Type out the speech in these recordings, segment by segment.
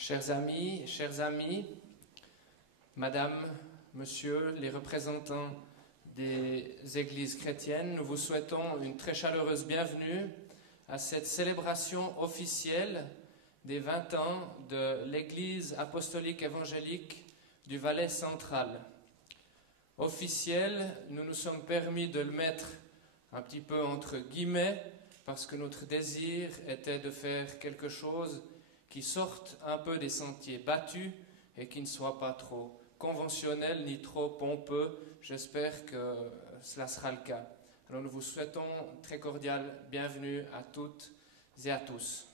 Chers amis, Madame, Monsieur, les représentants des églises chrétiennes, nous vous souhaitons une très chaleureuse bienvenue à cette célébration officielle des 20 ans de l'Église apostolique évangélique du Valais central. Officiel, nous nous sommes permis de le mettre un petit peu entre guillemets parce que notre désir était de faire quelque chose qui sorte un peu des sentiers battus et qui ne soit pas trop conventionnel ni trop pompeux. J'espère que cela sera le cas. Alors nous vous souhaitons très cordiale bienvenue à toutes et à tous.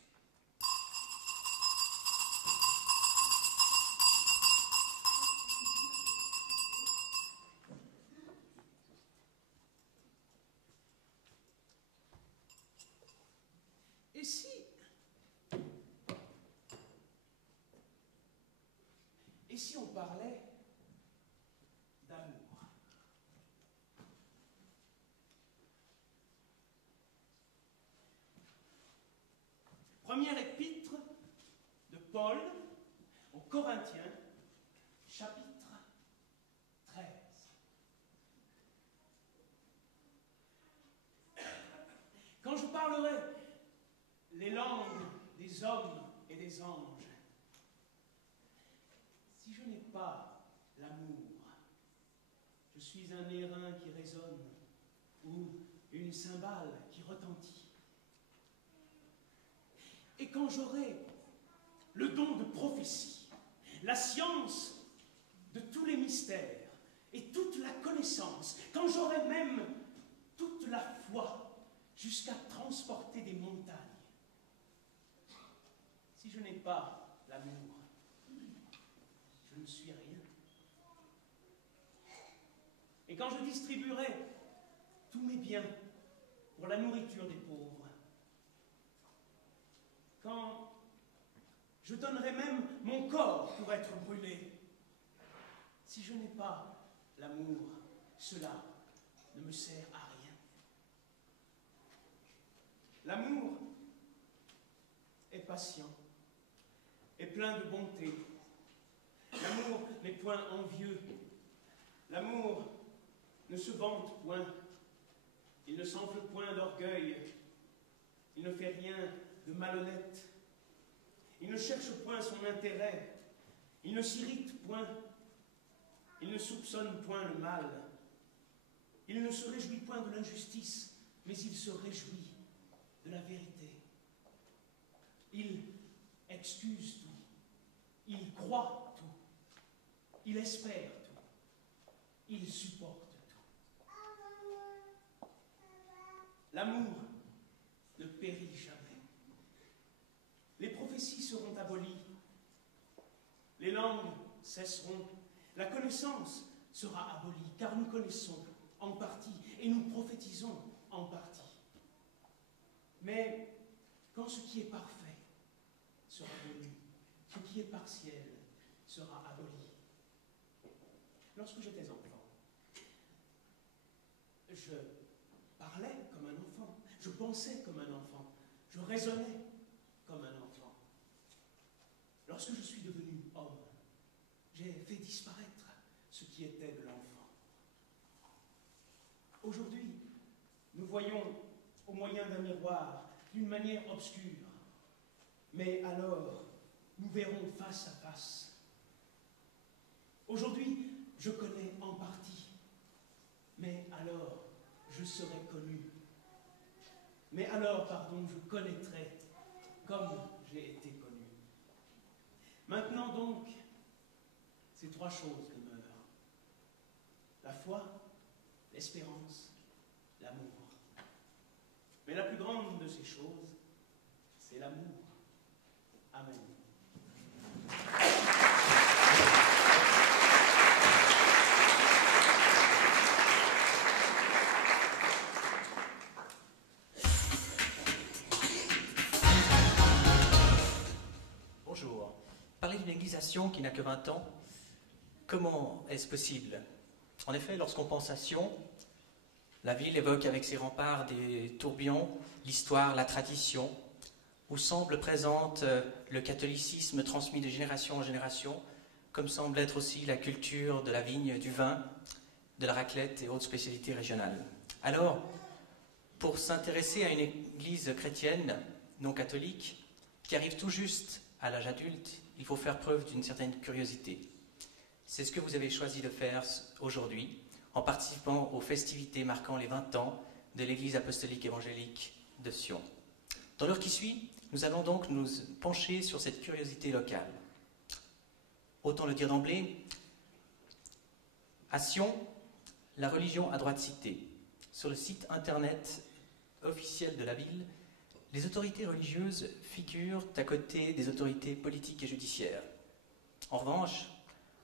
Et si on parlait d'amour? Première épître de Paul aux Corinthiens, chapitre 13. Quand je parlerai les langues des hommes et des anges, si je n'ai pas l'amour, je suis un airain qui résonne ou une cymbale qui retentit. Et quand j'aurai le don de prophétie, la science de tous les mystères et toute la connaissance, quand j'aurai même toute la foi jusqu'à transporter des montagnes, si je n'ai pas l'amour, je ne suis rien. Et quand je distribuerai tous mes biens pour la nourriture des pauvres, quand je donnerai même mon corps pour être brûlé, si je n'ai pas l'amour, cela ne me sert à rien. L'amour est patient, est plein de bonté. L'amour n'est point envieux. L'amour ne se vante point. Il ne s'enfle point d'orgueil. Il ne fait rien de malhonnête. Il ne cherche point son intérêt. Il ne s'irrite point. Il ne soupçonne point le mal. Il ne se réjouit point de l'injustice, mais il se réjouit de la vérité. Il excuse tout. Il croit tout. Il espère tout. Il supporte tout. L'amour ne périt jamais. Les prophéties seront abolies. Les langues cesseront. La connaissance sera abolie, car nous connaissons en partie et nous prophétisons en partie. Mais quand ce qui est parfait sera venu, ce qui est partiel sera aboli. Lorsque j'étais enfant, je parlais comme un enfant, je pensais comme un enfant, je raisonnais comme un enfant. Lorsque je suis devenu homme, j'ai fait disparaître ce qui était de l'enfant. Aujourd'hui, nous voyons au moyen d'un miroir, d'une manière obscure, mais alors, nous verrons face à face. Aujourd'hui, je connais en partie, mais alors, je serai connu. Mais alors, je connaîtrai comme j'ai été connu. Maintenant donc, ces trois choses demeurent. La foi, l'espérance, l'amour. Mais la plus grande de ces choses, c'est l'amour. Amen. Bonjour. Parler d'une églisation qui n'a que 20 ans, comment est-ce possible? En effet, lorsqu'on pense à Sion, la ville évoque avec ses remparts des tourbillons l'histoire, la tradition. où semble présente le catholicisme transmis de génération en génération, comme semble être aussi la culture de la vigne, du vin, de la raclette et autres spécialités régionales. Alors, pour s'intéresser à une église chrétienne non catholique qui arrive tout juste à l'âge adulte, il faut faire preuve d'une certaine curiosité. C'est ce que vous avez choisi de faire aujourd'hui, en participant aux festivités marquant les 20 ans de l'Église apostolique évangélique de Sion. Dans l'heure qui suit, nous allons donc nous pencher sur cette curiosité locale. Autant le dire d'emblée, à Sion, la religion a droit de citer. Sur le site internet officiel de la ville, les autorités religieuses figurent à côté des autorités politiques et judiciaires. En revanche,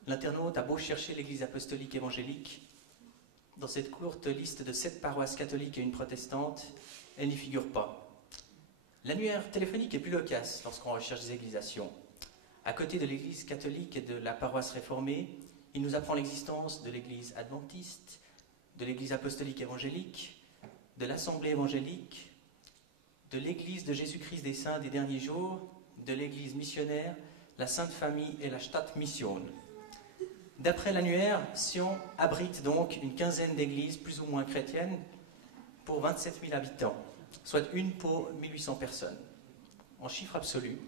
l'internaute a beau chercher l'Église apostolique évangélique, dans cette courte liste de 7 paroisses catholiques et une protestante, elle n'y figure pas. L'annuaire téléphonique est plus loquace lorsqu'on recherche des églises à Sion. À côté de l'Église catholique et de la paroisse réformée, il nous apprend l'existence de l'Église adventiste, de l'Église apostolique évangélique, de l'Assemblée évangélique, de l'Église de Jésus-Christ des Saints des Derniers Jours, de l'Église missionnaire, la Sainte Famille et la Stadtmission. D'après l'annuaire, Sion abrite donc une quinzaine d'églises plus ou moins chrétiennes pour 27 000 habitants, soit une pour 1800 personnes. En chiffre absolu,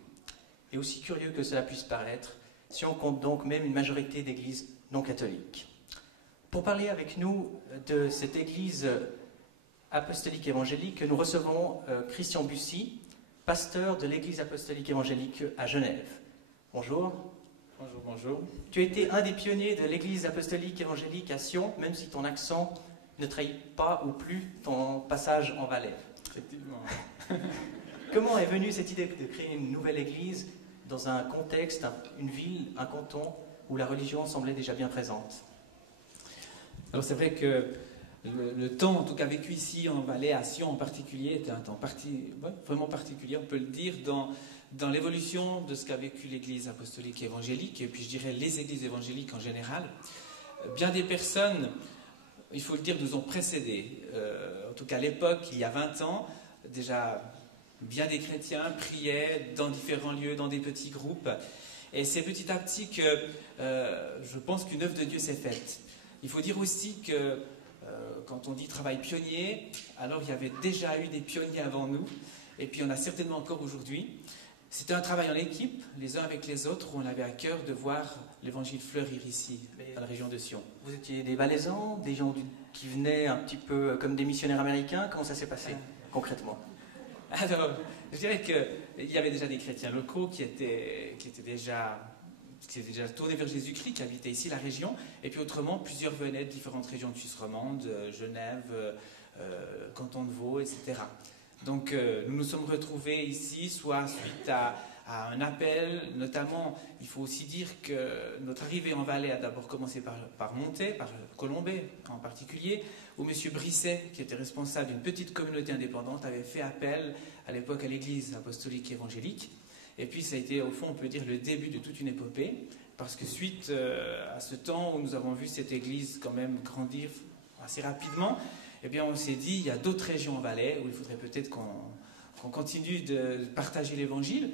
et aussi curieux que cela puisse paraître, Sion compte donc même une majorité d'églises non catholiques. Pour parler avec nous de cette église apostolique évangélique, nous recevons Christian Bussy, pasteur de l'église apostolique évangélique à Genève. Bonjour. Bonjour, bonjour. Tu as été un des pionniers de l'église apostolique évangélique à Sion, même si ton accent ne trahit pas ou plus ton passage en Valais. Effectivement. Comment est venue cette idée de créer une nouvelle église dans un contexte, une ville, un canton où la religion semblait déjà bien présente? Alors c'est vrai que le temps, en tout cas vécu ici en Valais, à Sion en particulier, était un temps vraiment particulier, on peut le dire, dans l'évolution de ce qu'a vécu l'Église apostolique évangélique, et puis je dirais les églises évangéliques en général. Bien des personnes, il faut le dire, nous ont précédés. En tout cas à l'époque, il y a 20 ans, déjà bien des chrétiens priaient dans différents lieux, dans des petits groupes. Et c'est petit à petit que je pense qu'une œuvre de Dieu s'est faite. Il faut dire aussi que quand on dit travail pionnier, alors il y avait déjà eu des pionniers avant nous, et puis on a certainement encore aujourd'hui. C'était un travail en équipe, les uns avec les autres, où on avait à cœur de voir l'évangile fleurir ici, dans la région de Sion. Vous étiez des Valaisans, des gens qui venaient un petit peu comme des missionnaires américains. Comment ça s'est passé concrètement? Alors, je dirais qu'il y avait déjà des chrétiens locaux qui étaient déjà tournés vers Jésus-Christ, qui habitaient ici la région, et puis autrement, plusieurs venaient de différentes régions de Suisse romande, Genève, canton de Vaud, etc. Donc nous nous sommes retrouvés ici, soit suite à un appel, notamment, il faut aussi dire que notre arrivée en Valais a d'abord commencé par Monté, par Colombay en particulier, où M. Brisset, qui était responsable d'une petite communauté indépendante, avait fait appel à l'époque à l'Église apostolique évangélique. Et puis ça a été, au fond, on peut dire, le début de toute une épopée, parce que suite à ce temps où nous avons vu cette Église quand même grandir assez rapidement, eh bien on s'est dit, il y a d'autres régions en Valais où il faudrait peut-être qu'on continue de partager l'Évangile.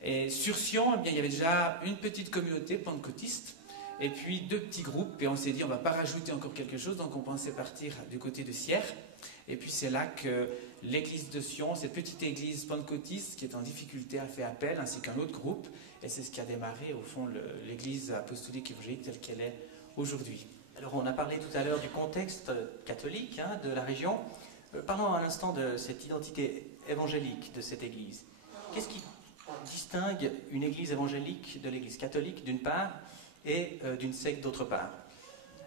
Et sur Sion, eh bien, il y avait déjà une petite communauté pentecôtiste, et puis 2 petits groupes, et on s'est dit, on ne va pas rajouter encore quelque chose, donc on pensait partir du côté de Sierre. Et puis c'est là que l'église de Sion, cette petite église pentecôtiste qui est en difficulté, a fait appel, ainsi qu'un autre groupe, et c'est ce qui a démarré au fond l'église apostolique évangélique telle qu'elle est aujourd'hui. Alors on a parlé tout à l'heure du contexte catholique de la région. Parlons à l'instant de cette identité évangélique de cette église. Qu'est-ce qui distingue une église évangélique de l'église catholique d'une part et d'une secte d'autre part?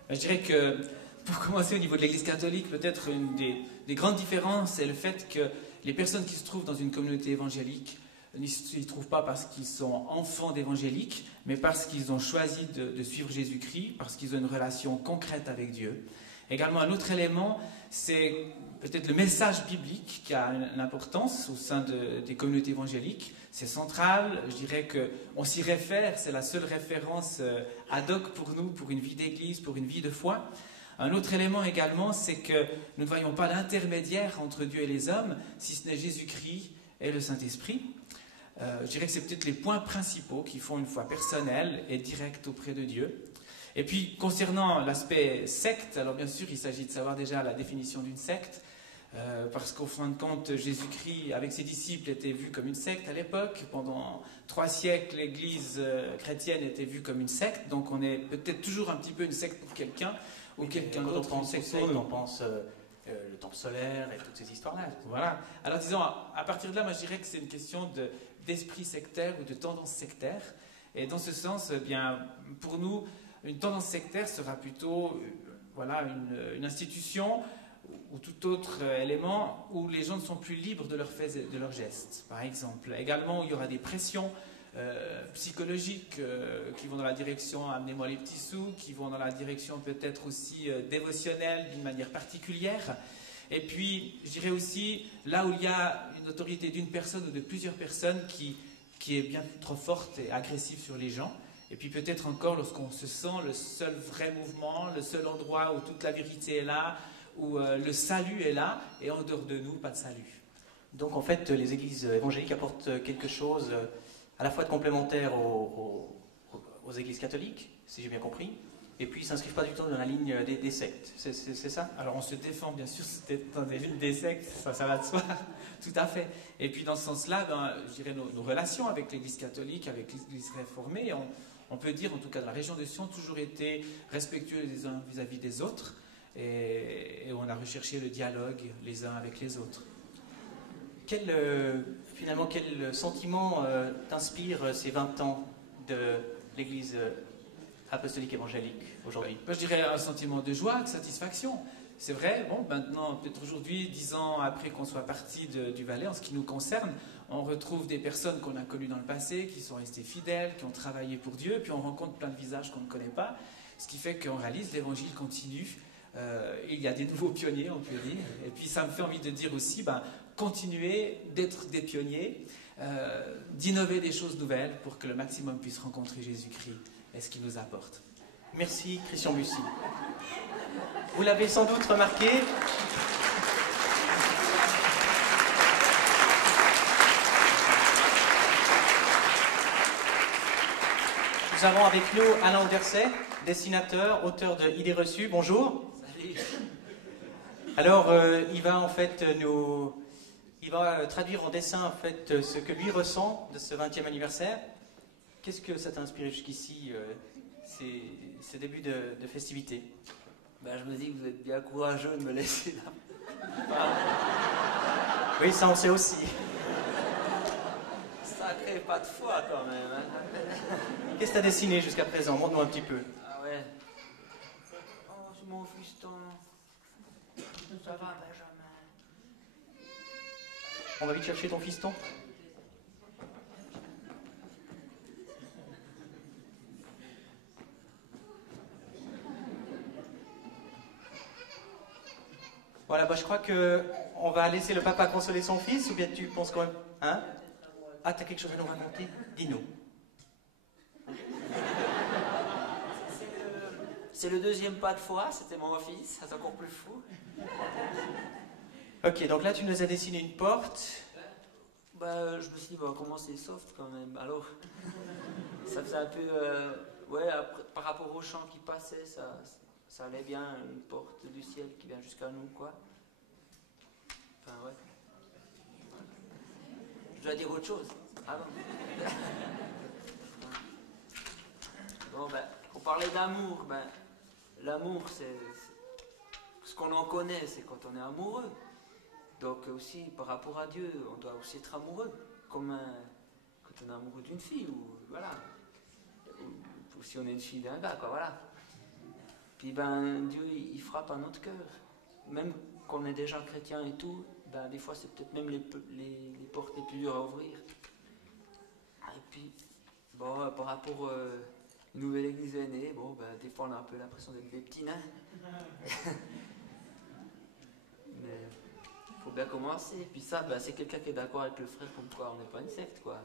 Je dirais que, pour commencer au niveau de l'église catholique, peut-être une des grandes différences, c'est le fait que les personnes qui se trouvent dans une communauté évangélique ne s'y trouvent pas parce qu'ils sont enfants d'évangéliques, mais parce qu'ils ont choisi de suivre Jésus-Christ, parce qu'ils ont une relation concrète avec Dieu. Également, un autre élément, c'est peut-être le message biblique qui a une importance au sein des communautés évangéliques. C'est central, je dirais qu'on s'y réfère, c'est la seule référence ad hoc pour nous, pour une vie d'église, pour une vie de foi. Un autre élément également, c'est que nous ne voyons pas d'intermédiaire entre Dieu et les hommes, si ce n'est Jésus-Christ et le Saint-Esprit. Je dirais que c'est peut-être les points principaux qui font une foi personnelle et directe auprès de Dieu. Et puis, concernant l'aspect secte, alors bien sûr, il s'agit de savoir déjà la définition d'une secte, parce qu'au fin de compte, Jésus-Christ, avec ses disciples, était vu comme une secte à l'époque. Pendant 3 siècles, l'Église chrétienne était vue comme une secte, donc on est peut-être toujours un petit peu une secte pour quelqu'un, ou quelqu'un d'autre. Quand on pense secte, on pense le temple solaire et toutes ces histoires-là. Voilà. Alors disons, à partir de là, moi je dirais que c'est une question d'esprit sectaire ou de tendance sectaire. Et dans ce sens, eh bien, pour nous, une tendance sectaire sera plutôt voilà, une institution ou tout autre élément où les gens ne sont plus libres de leurs faits et de leurs gestes, par exemple. Également, où il y aura des pressions psychologiques qui vont dans la direction « amenez-moi les petits sous », qui vont dans la direction peut-être aussi dévotionnelle d'une manière particulière. Et puis, je dirais aussi, là où il y a une autorité d'une personne ou de plusieurs personnes qui est bien trop forte et agressive sur les gens. Et puis peut-être encore lorsqu'on se sent le seul vrai mouvement, le seul endroit où toute la vérité est là, où le salut est là, et en dehors de nous, pas de salut. Donc en fait, les églises évangéliques apportent quelque chose à la fois de complémentaire aux églises catholiques, si j'ai bien compris, et puis ils ne s'inscrivent pas du tout dans la ligne des sectes, c'est ça? Alors on se défend bien sûr d'être dans des sectes, ça va de soi, tout à fait. Et puis dans ce sens-là, je dirais nos relations avec l'église catholique, avec l'église réformée, on peut dire, en tout cas dans la région de Sion, toujours été respectueux les uns vis-à-vis des autres, et on a recherché le dialogue les uns avec les autres. Finalement, quel sentiment t'inspire ces 20 ans de l'Église apostolique évangélique aujourd'hui? Je dirais un sentiment de joie, de satisfaction. C'est vrai, bon, maintenant, peut-être aujourd'hui, 10 ans après qu'on soit parti du Valais, en ce qui nous concerne, on retrouve des personnes qu'on a connues dans le passé, qui sont restées fidèles, qui ont travaillé pour Dieu, puis on rencontre plein de visages qu'on ne connaît pas, ce qui fait qu'on réalise l'évangile continue. Il y a des nouveaux pionniers, on peut dire. Et puis ça me fait envie de dire aussi, continuer d'être des pionniers, d'innover des choses nouvelles pour que le maximum puisse rencontrer Jésus-Christ et ce qu'il nous apporte. Merci Christian Bussy. Vous l'avez sans doute remarqué, nous avons avec nous Alain Auderset, dessinateur, auteur de Idées reçues. Bonjour. Salut. Alors, il va en fait traduire en dessin en fait ce que lui ressent de ce 20e anniversaire. Qu'est-ce que ça t'a inspiré jusqu'ici, ces débuts de festivités? Je me dis que vous êtes bien courageux de me laisser là. Oui, ça on sait aussi. Sacré pas de foi quand même. Hein. Qu'est-ce que tu as dessiné jusqu'à présent? Montre-moi un petit peu. Ah ouais. Oh, c'est mon fiston. Ça va, Benjamin? On va vite chercher ton fiston. Voilà, je crois qu'on va laisser le papa consoler son fils, ou bien tu penses quand même... Hein? Ah, t'as quelque chose à nous raconter? Dis-nous. C'est le deuxième pas de foi, c'était mon fils, c'est encore plus fou. Ok, donc là tu nous as dessiné une porte. Je me suis dit, comment c'est soft quand même. Alors, ça faisait un peu... après, par rapport au chant qui passait, ça allait bien, une porte du ciel qui vient jusqu'à nous, quoi. Enfin, ouais. Je dois dire autre chose. Ah non. Bon, on parlait d'amour. L'amour, c'est ce qu'on en connaît, c'est quand on est amoureux. Donc aussi, par rapport à Dieu, on doit aussi être amoureux. Comme quand on est amoureux d'une fille, ou voilà. Ou si on est une fille d'un gars, quoi, voilà. Puis Dieu, il frappe à notre cœur. Même quand on est déjà chrétien et tout, des fois c'est peut-être même les portes les plus dures à ouvrir. Et puis, par rapport à une nouvelle église est née, des fois on a un peu l'impression d'être des petits nains. Mais il faut bien commencer. Et puis ça, c'est quelqu'un qui est d'accord avec le frère, comme quoi on n'est pas une secte, quoi.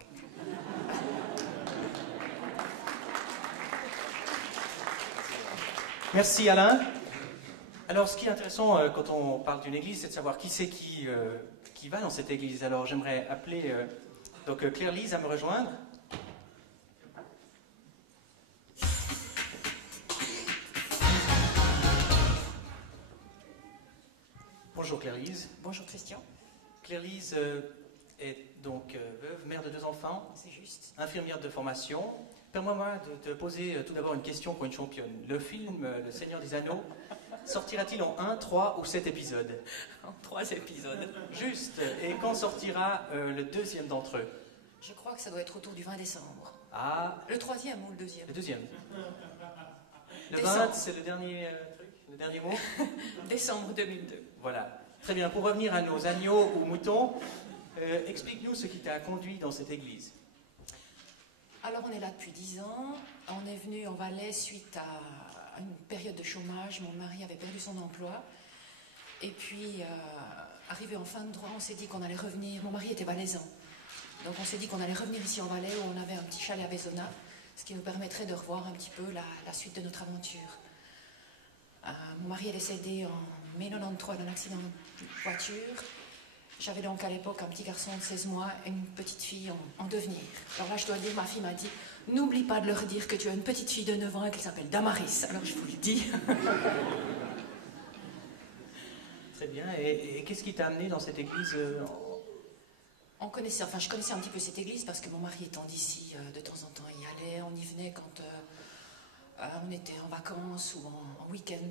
Merci Alain. Alors, ce qui est intéressant quand on parle d'une église, c'est de savoir qui c'est qui va dans cette église. Alors, j'aimerais appeler Claire-Lise à me rejoindre. Bonjour Claire-Lise. Bonjour Christian. Claire-Lise est donc veuve, mère de 2 enfants, C'est juste. infirmière de formation. Permets-moi de te poser tout d'abord une question pour une championne. Le film Le Seigneur des Anneaux sortira-t-il en 1, 3 ou 7 épisodes? En 3 épisodes. Juste. Et quand sortira le 2e d'entre eux? Je crois que ça doit être autour du 20 décembre. Ah, Le 3e ou le 2e? le 2e. Le Décembre. 20, c'est le dernier truc, le dernier mot? Décembre 2002. Voilà. Très bien. Pour revenir à nos agneaux ou moutons, explique-nous ce qui t'a conduit dans cette église. Alors on est là depuis 10 ans. On est venu en Valais suite à une période de chômage. Mon mari avait perdu son emploi. Et puis, arrivé en fin de droit, on s'est dit qu'on allait revenir. Mon mari était valaisan. Donc on s'est dit qu'on allait revenir ici en Valais où on avait un petit chalet à Vaisonna, ce qui nous permettrait de revoir un petit peu la suite de notre aventure. Mon mari est décédé en mai 93 d'un accident de voiture. J'avais donc à l'époque un petit garçon de 16 mois et une petite fille en devenir. Alors là, je dois dire, ma fille m'a dit, n'oublie pas de leur dire que tu as une petite fille de 9 ans et qu'elle s'appelle Damaris. Alors je vous le dis. Très bien. Et qu'est-ce qui t'a amené dans cette église Je connaissais un petit peu cette église parce que mon mari étant d'ici, de temps en temps, y allait. On y venait quand on était en vacances ou en week-end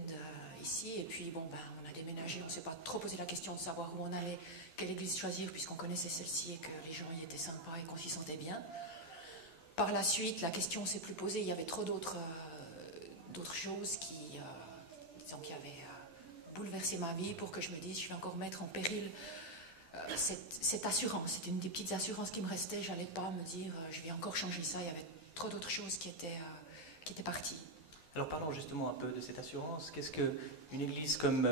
ici. Et puis, bon, on a déménagé. On ne s'est pas trop posé la question de savoir où on allait, quelle église choisir, puisqu'on connaissait celle-ci et que les gens y étaient sympas et qu'on s'y sentait bien. Par la suite, la question ne s'est plus posée. Il y avait trop d'autres choses qui avaient bouleversé ma vie pour que je me dise je vais encore mettre en péril cette assurance. C'était une des petites assurances qui me restait. Je n'allais pas me dire je vais encore changer ça. Il y avait trop d'autres choses qui étaient parties. Alors parlons justement un peu de cette assurance. Qu'est-ce qu'une église comme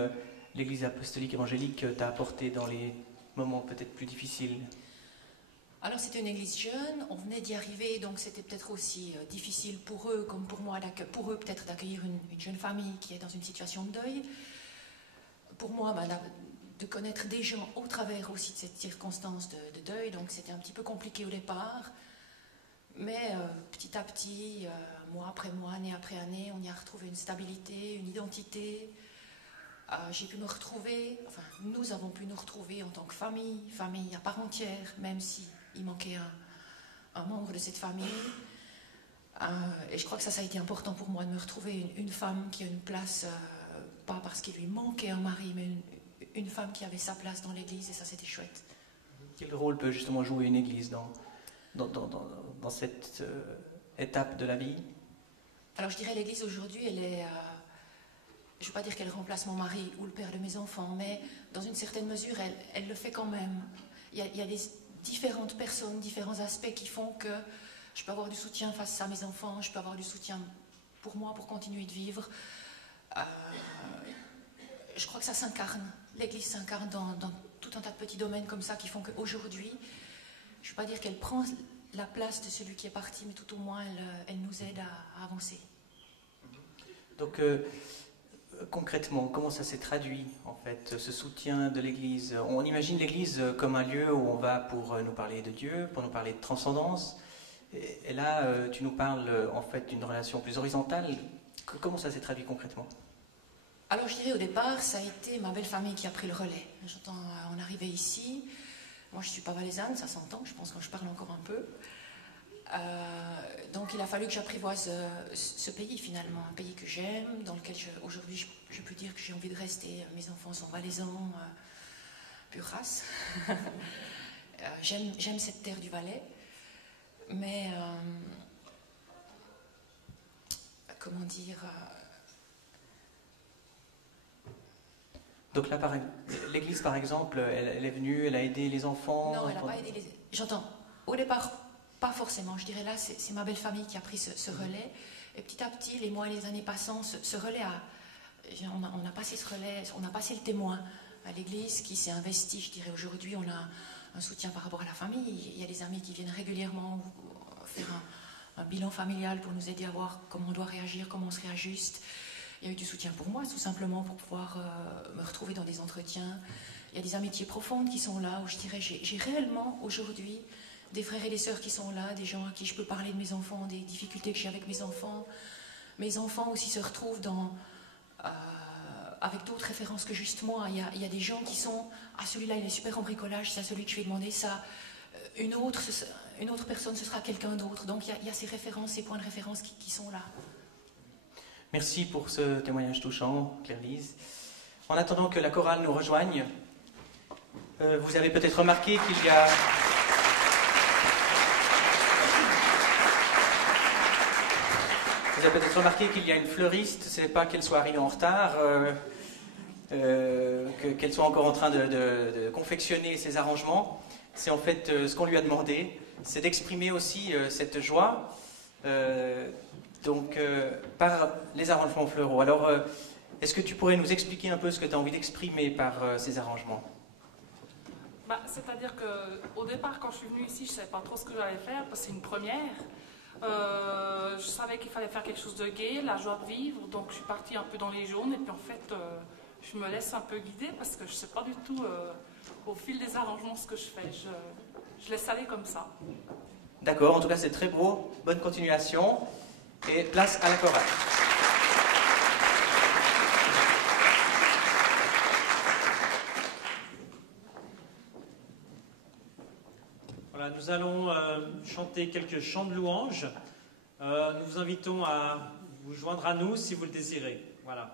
l'église apostolique évangélique t'a apporté dans les moments peut-être plus difficiles? Alors c'était une église jeune, on venait d'y arriver, donc c'était peut-être aussi difficile pour eux comme pour moi, pour eux peut-être d'accueillir une jeune famille qui est dans une situation de deuil. Pour moi, de connaître des gens au travers aussi de cette circonstance de deuil, donc c'était un petit peu compliqué au départ. Mais petit à petit, mois après mois, année après année, on y a retrouvé une stabilité, une identité. J'ai pu me retrouver, nous avons pu nous retrouver en tant que famille à part entière, même si il manquait un membre de cette famille. Et je crois que ça a été important pour moi de me retrouver une femme qui a une place, pas parce qu'il lui manquait un mari, mais une femme qui avait sa place dans l'église, et ça c'était chouette. Quel rôle peut justement jouer une église dans cette étape de la vie? Alors je dirais l'église aujourd'hui, elle est... je ne veux pas dire qu'elle remplace mon mari ou le père de mes enfants, mais dans une certaine mesure, elle le fait quand même. Il y a des différentes personnes, différents aspects qui font que je peux avoir du soutien face à mes enfants, je peux avoir du soutien pour moi, pour continuer de vivre. Je crois que ça s'incarne. L'église s'incarne dans tout un tas de petits domaines comme ça qui font qu'aujourd'hui, je ne veux pas dire qu'elle prend la place de celui qui est parti, mais tout au moins, elle nous aide à avancer. Donc, concrètement, comment ça s'est traduit, en fait, ce soutien de l'Église? On imagine l'Église comme un lieu où on va pour nous parler de Dieu, pour nous parler de transcendance. Et là, tu nous parles, en fait, d'une relation plus horizontale. Comment ça s'est traduit concrètement? Alors, je dirais au départ, ça a été ma belle famille qui a pris le relais. J'entends, on arrivait ici. Moi, je ne suis pas valaisanne, ça s'entend, je pense que je parle encore un peu. Donc il a fallu que j'apprivoise ce pays finalement, un pays que j'aime, dans lequel aujourd'hui je peux dire que j'ai envie de rester. Mes enfants sont valaisans, pure race. J'aime cette terre du Valais, mais comment dire... Donc là, l'église par exemple, elle est venue, elle a aidé les enfants? Non, elle n'a pas aidé les... J'entends, au départ... Pas forcément, je dirais là, c'est ma belle famille qui a pris ce relais. Et petit à petit, les mois et les années passant, ce relais on a passé ce relais, on a passé le témoin à l'église qui s'est investi, je dirais aujourd'hui, on a un soutien par rapport à la famille. Il y a des amis qui viennent régulièrement faire un bilan familial pour nous aider à voir comment on doit réagir, comment on se réajuste. il y a eu du soutien pour moi, tout simplement pour pouvoir me retrouver dans des entretiens. Il y a des amitiés profondes qui sont là, où je dirais, j'ai réellement aujourd'hui des frères et des sœurs qui sont là, des gens à qui je peux parler de mes enfants, des difficultés que j'ai avec mes enfants. Mes enfants aussi se retrouvent avec d'autres références que juste moi. Il y a des gens qui sont, ah celui-là il est super en bricolage, c'est à celui que je vais demander ça. Une autre personne, ce sera quelqu'un d'autre. Donc il y a ces références, ces points de référence qui sont là. Merci pour ce témoignage touchant, Claire-Lise. En attendant que la chorale nous rejoigne, vous avez peut-être remarqué qu'il y a... Vous avez peut-être remarqué qu'il y a une fleuriste, ce n'est pas qu'elle soit arrivée en retard, qu'elle soit encore en train de confectionner ses arrangements. C'est en fait ce qu'on lui a demandé, c'est d'exprimer aussi cette joie par les arrangements floraux. Alors, est-ce que tu pourrais nous expliquer un peu ce que tu as envie d'exprimer par ces arrangements ? C'est-à-dire qu'au départ, quand je suis venue ici, je ne savais pas trop ce que j'allais faire, parce que c'est une première. Je savais qu'il fallait faire quelque chose de gai, la joie de vivre, donc je suis partie un peu dans les jaunes, et puis en fait, je me laisse un peu guider, parce que je ne sais pas du tout, au fil des arrangements, ce que je fais. Je laisse aller comme ça. D'accord, en tout cas c'est très beau, bonne continuation, et place à la chorale. Voilà, nous allons chanter quelques chants de louanges. Nous vous invitons à vous joindre à nous si vous le désirez. Voilà.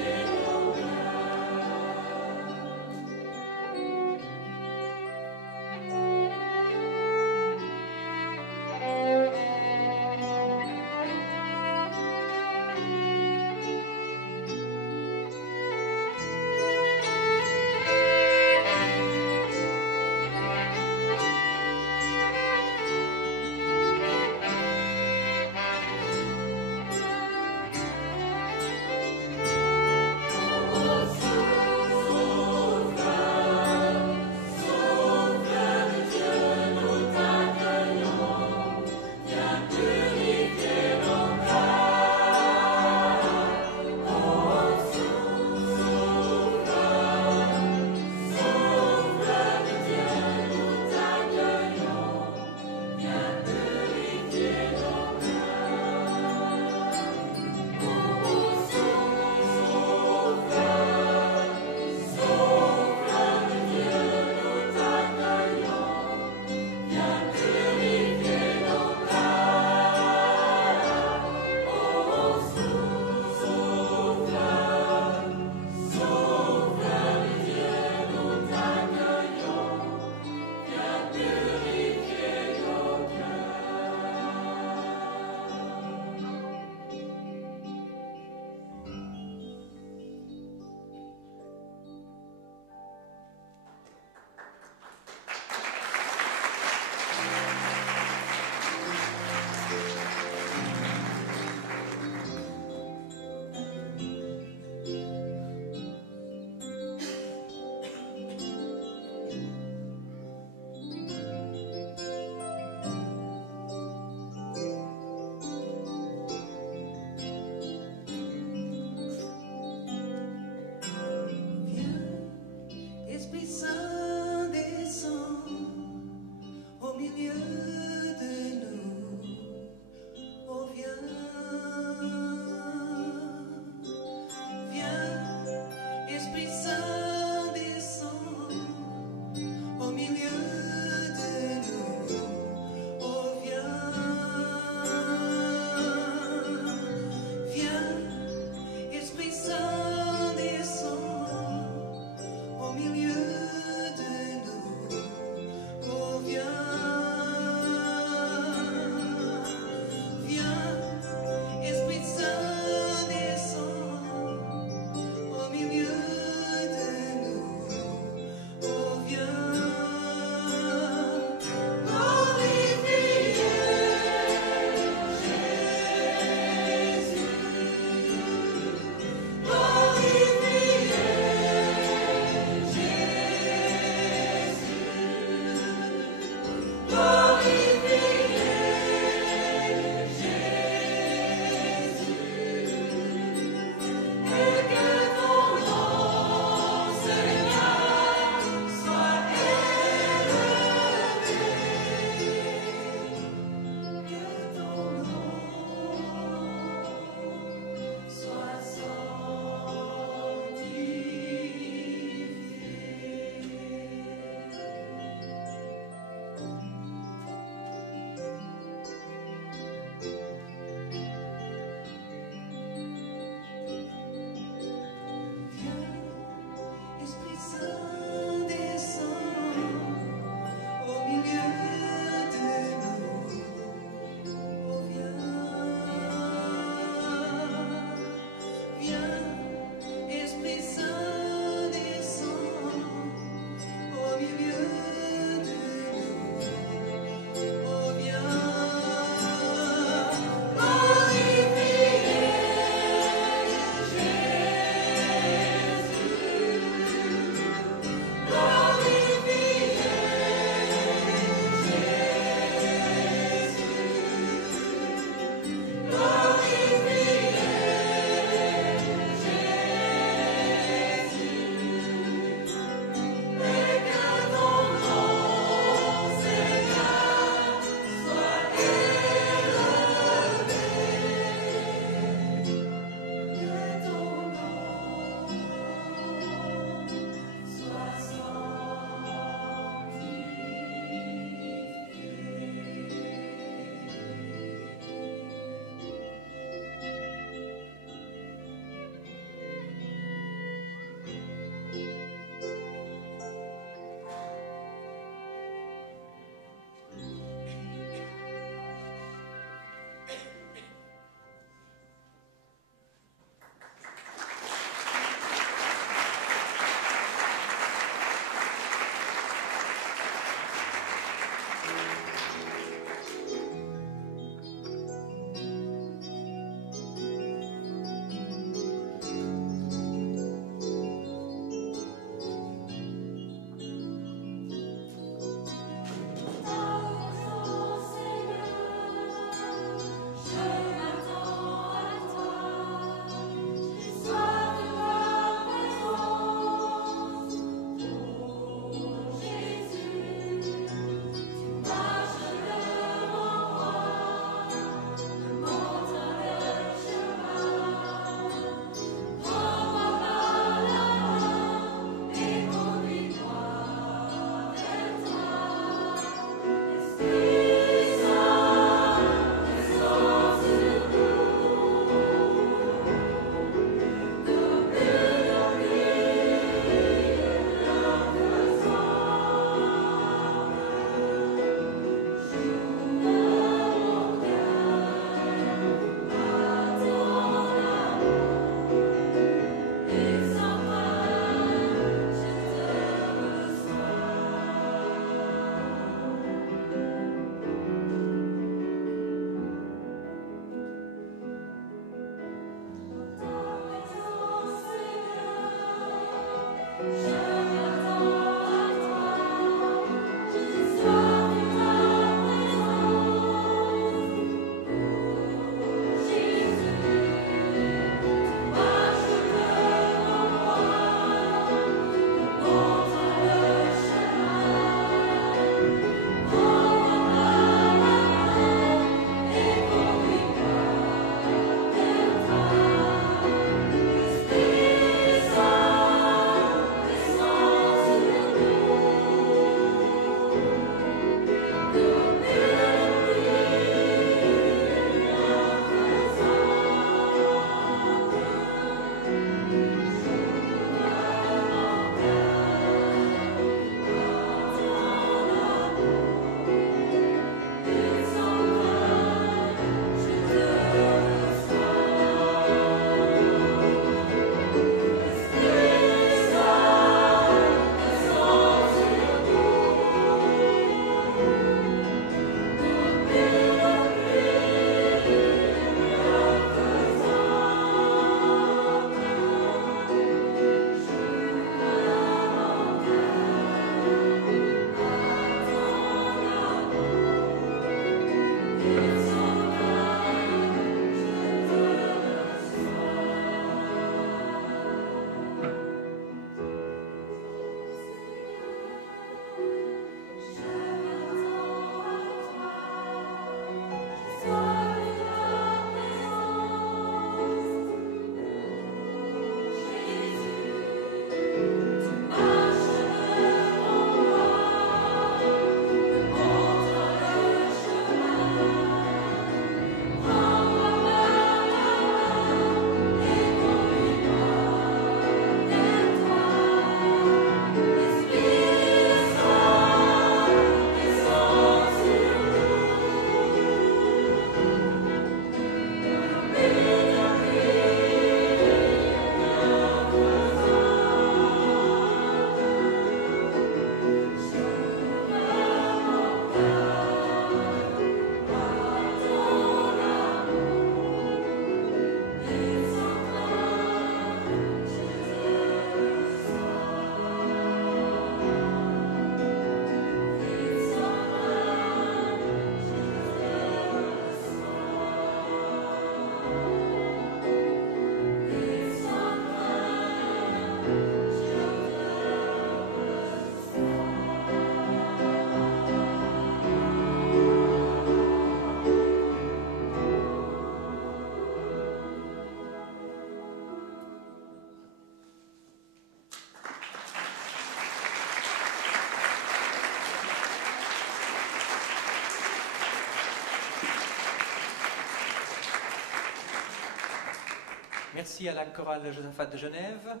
Merci à la chorale Josaphat de Genève.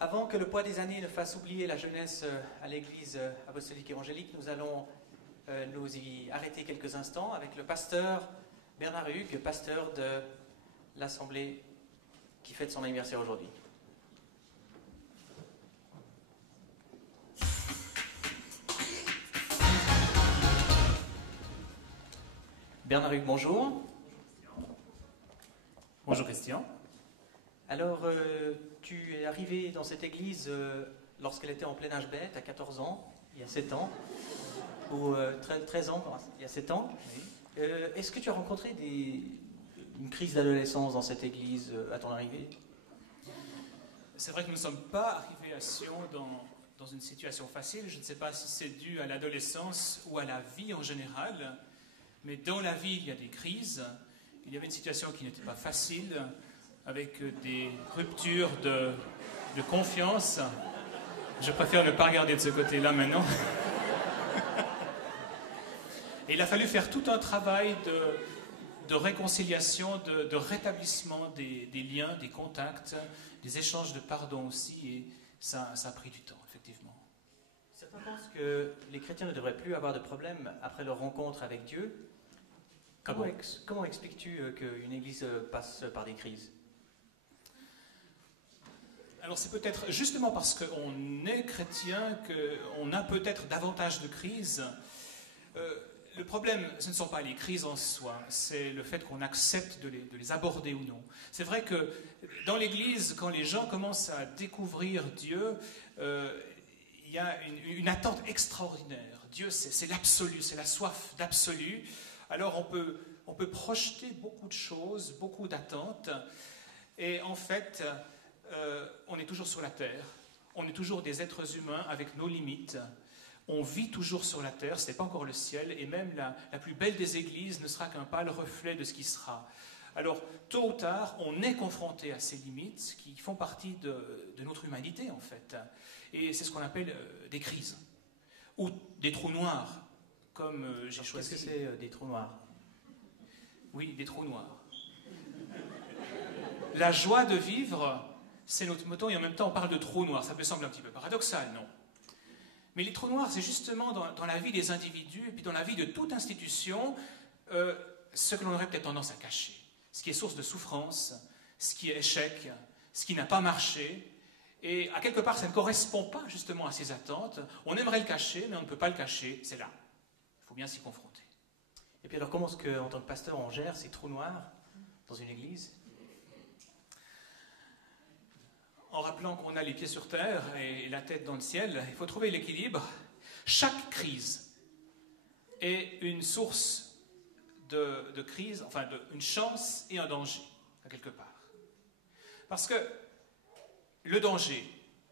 Avant que le poids des années ne fasse oublier la jeunesse à l'Église apostolique évangélique, nous allons nous y arrêter quelques instants avec le pasteur Bernard Hugues, pasteur de l'Assemblée qui fête son anniversaire aujourd'hui. Bernard Hugues, bonjour. Bonjour Christian. Alors, tu es arrivé dans cette église lorsqu'elle était en plein âge bête, à 14 ans, il y a 7 ans, ou 13 ans, il y a 7 ans. Oui. Est-ce que tu as rencontré une crise d'adolescence dans cette église à ton arrivée? C'est vrai que nous ne sommes pas arrivés à Sion dans une situation facile. Je ne sais pas si c'est dû à l'adolescence ou à la vie en général, mais dans la vie, il y a des crises. Il y avait une situation qui n'était pas facile, avec des ruptures de confiance. Je préfère ne pas regarder de ce côté-là maintenant. Et il a fallu faire tout un travail de réconciliation, de rétablissement des liens, des contacts, des échanges de pardon aussi, et ça a pris du temps, effectivement. Certains pensent que les chrétiens ne devraient plus avoir de problèmes après leur rencontre avec Dieu. Comment expliques-tu qu'une église passe par des crises? Alors c'est peut-être justement parce qu'on est chrétien qu'on a peut-être davantage de crises. Le problème, ce ne sont pas les crises en soi, c'est le fait qu'on accepte de les aborder ou non. C'est vrai que dans l'Église, quand les gens commencent à découvrir Dieu, il y a une attente extraordinaire. Dieu, c'est l'absolu, c'est la soif d'absolu. Alors on peut projeter beaucoup de choses, beaucoup d'attentes, et en fait, on est toujours sur la terre, on est toujours des êtres humains avec nos limites. On vit toujours sur la terre, ce n'est pas encore le ciel, et même la plus belle des églises ne sera qu'un pâle reflet de ce qui sera. Alors, tôt ou tard, on est confronté à ces limites qui font partie de notre humanité, en fait. Et c'est ce qu'on appelle des crises, ou des trous noirs, comme j'ai choisi. Qu'est-ce que c'est des trous noirs? Oui, des trous noirs. La joie de vivre, c'est notre motto, et en même temps, on parle de trous noirs. Ça peut sembler un petit peu paradoxal, non? Mais les trous noirs, c'est justement dans la vie des individus et puis dans la vie de toute institution ce que l'on aurait peut-être tendance à cacher. Ce qui est source de souffrance, ce qui est échec, ce qui n'a pas marché. Et à quelque part, ça ne correspond pas justement à ces attentes. On aimerait le cacher, mais on ne peut pas le cacher. C'est là. Il faut bien s'y confronter. Et puis alors, comment est-ce qu'en tant que pasteur, on gère ces trous noirs dans une église? En rappelant qu'on a les pieds sur terre et la tête dans le ciel, il faut trouver l'équilibre. Chaque crise est une source de crise, enfin une chance et un danger, à quelque part. Parce que le danger,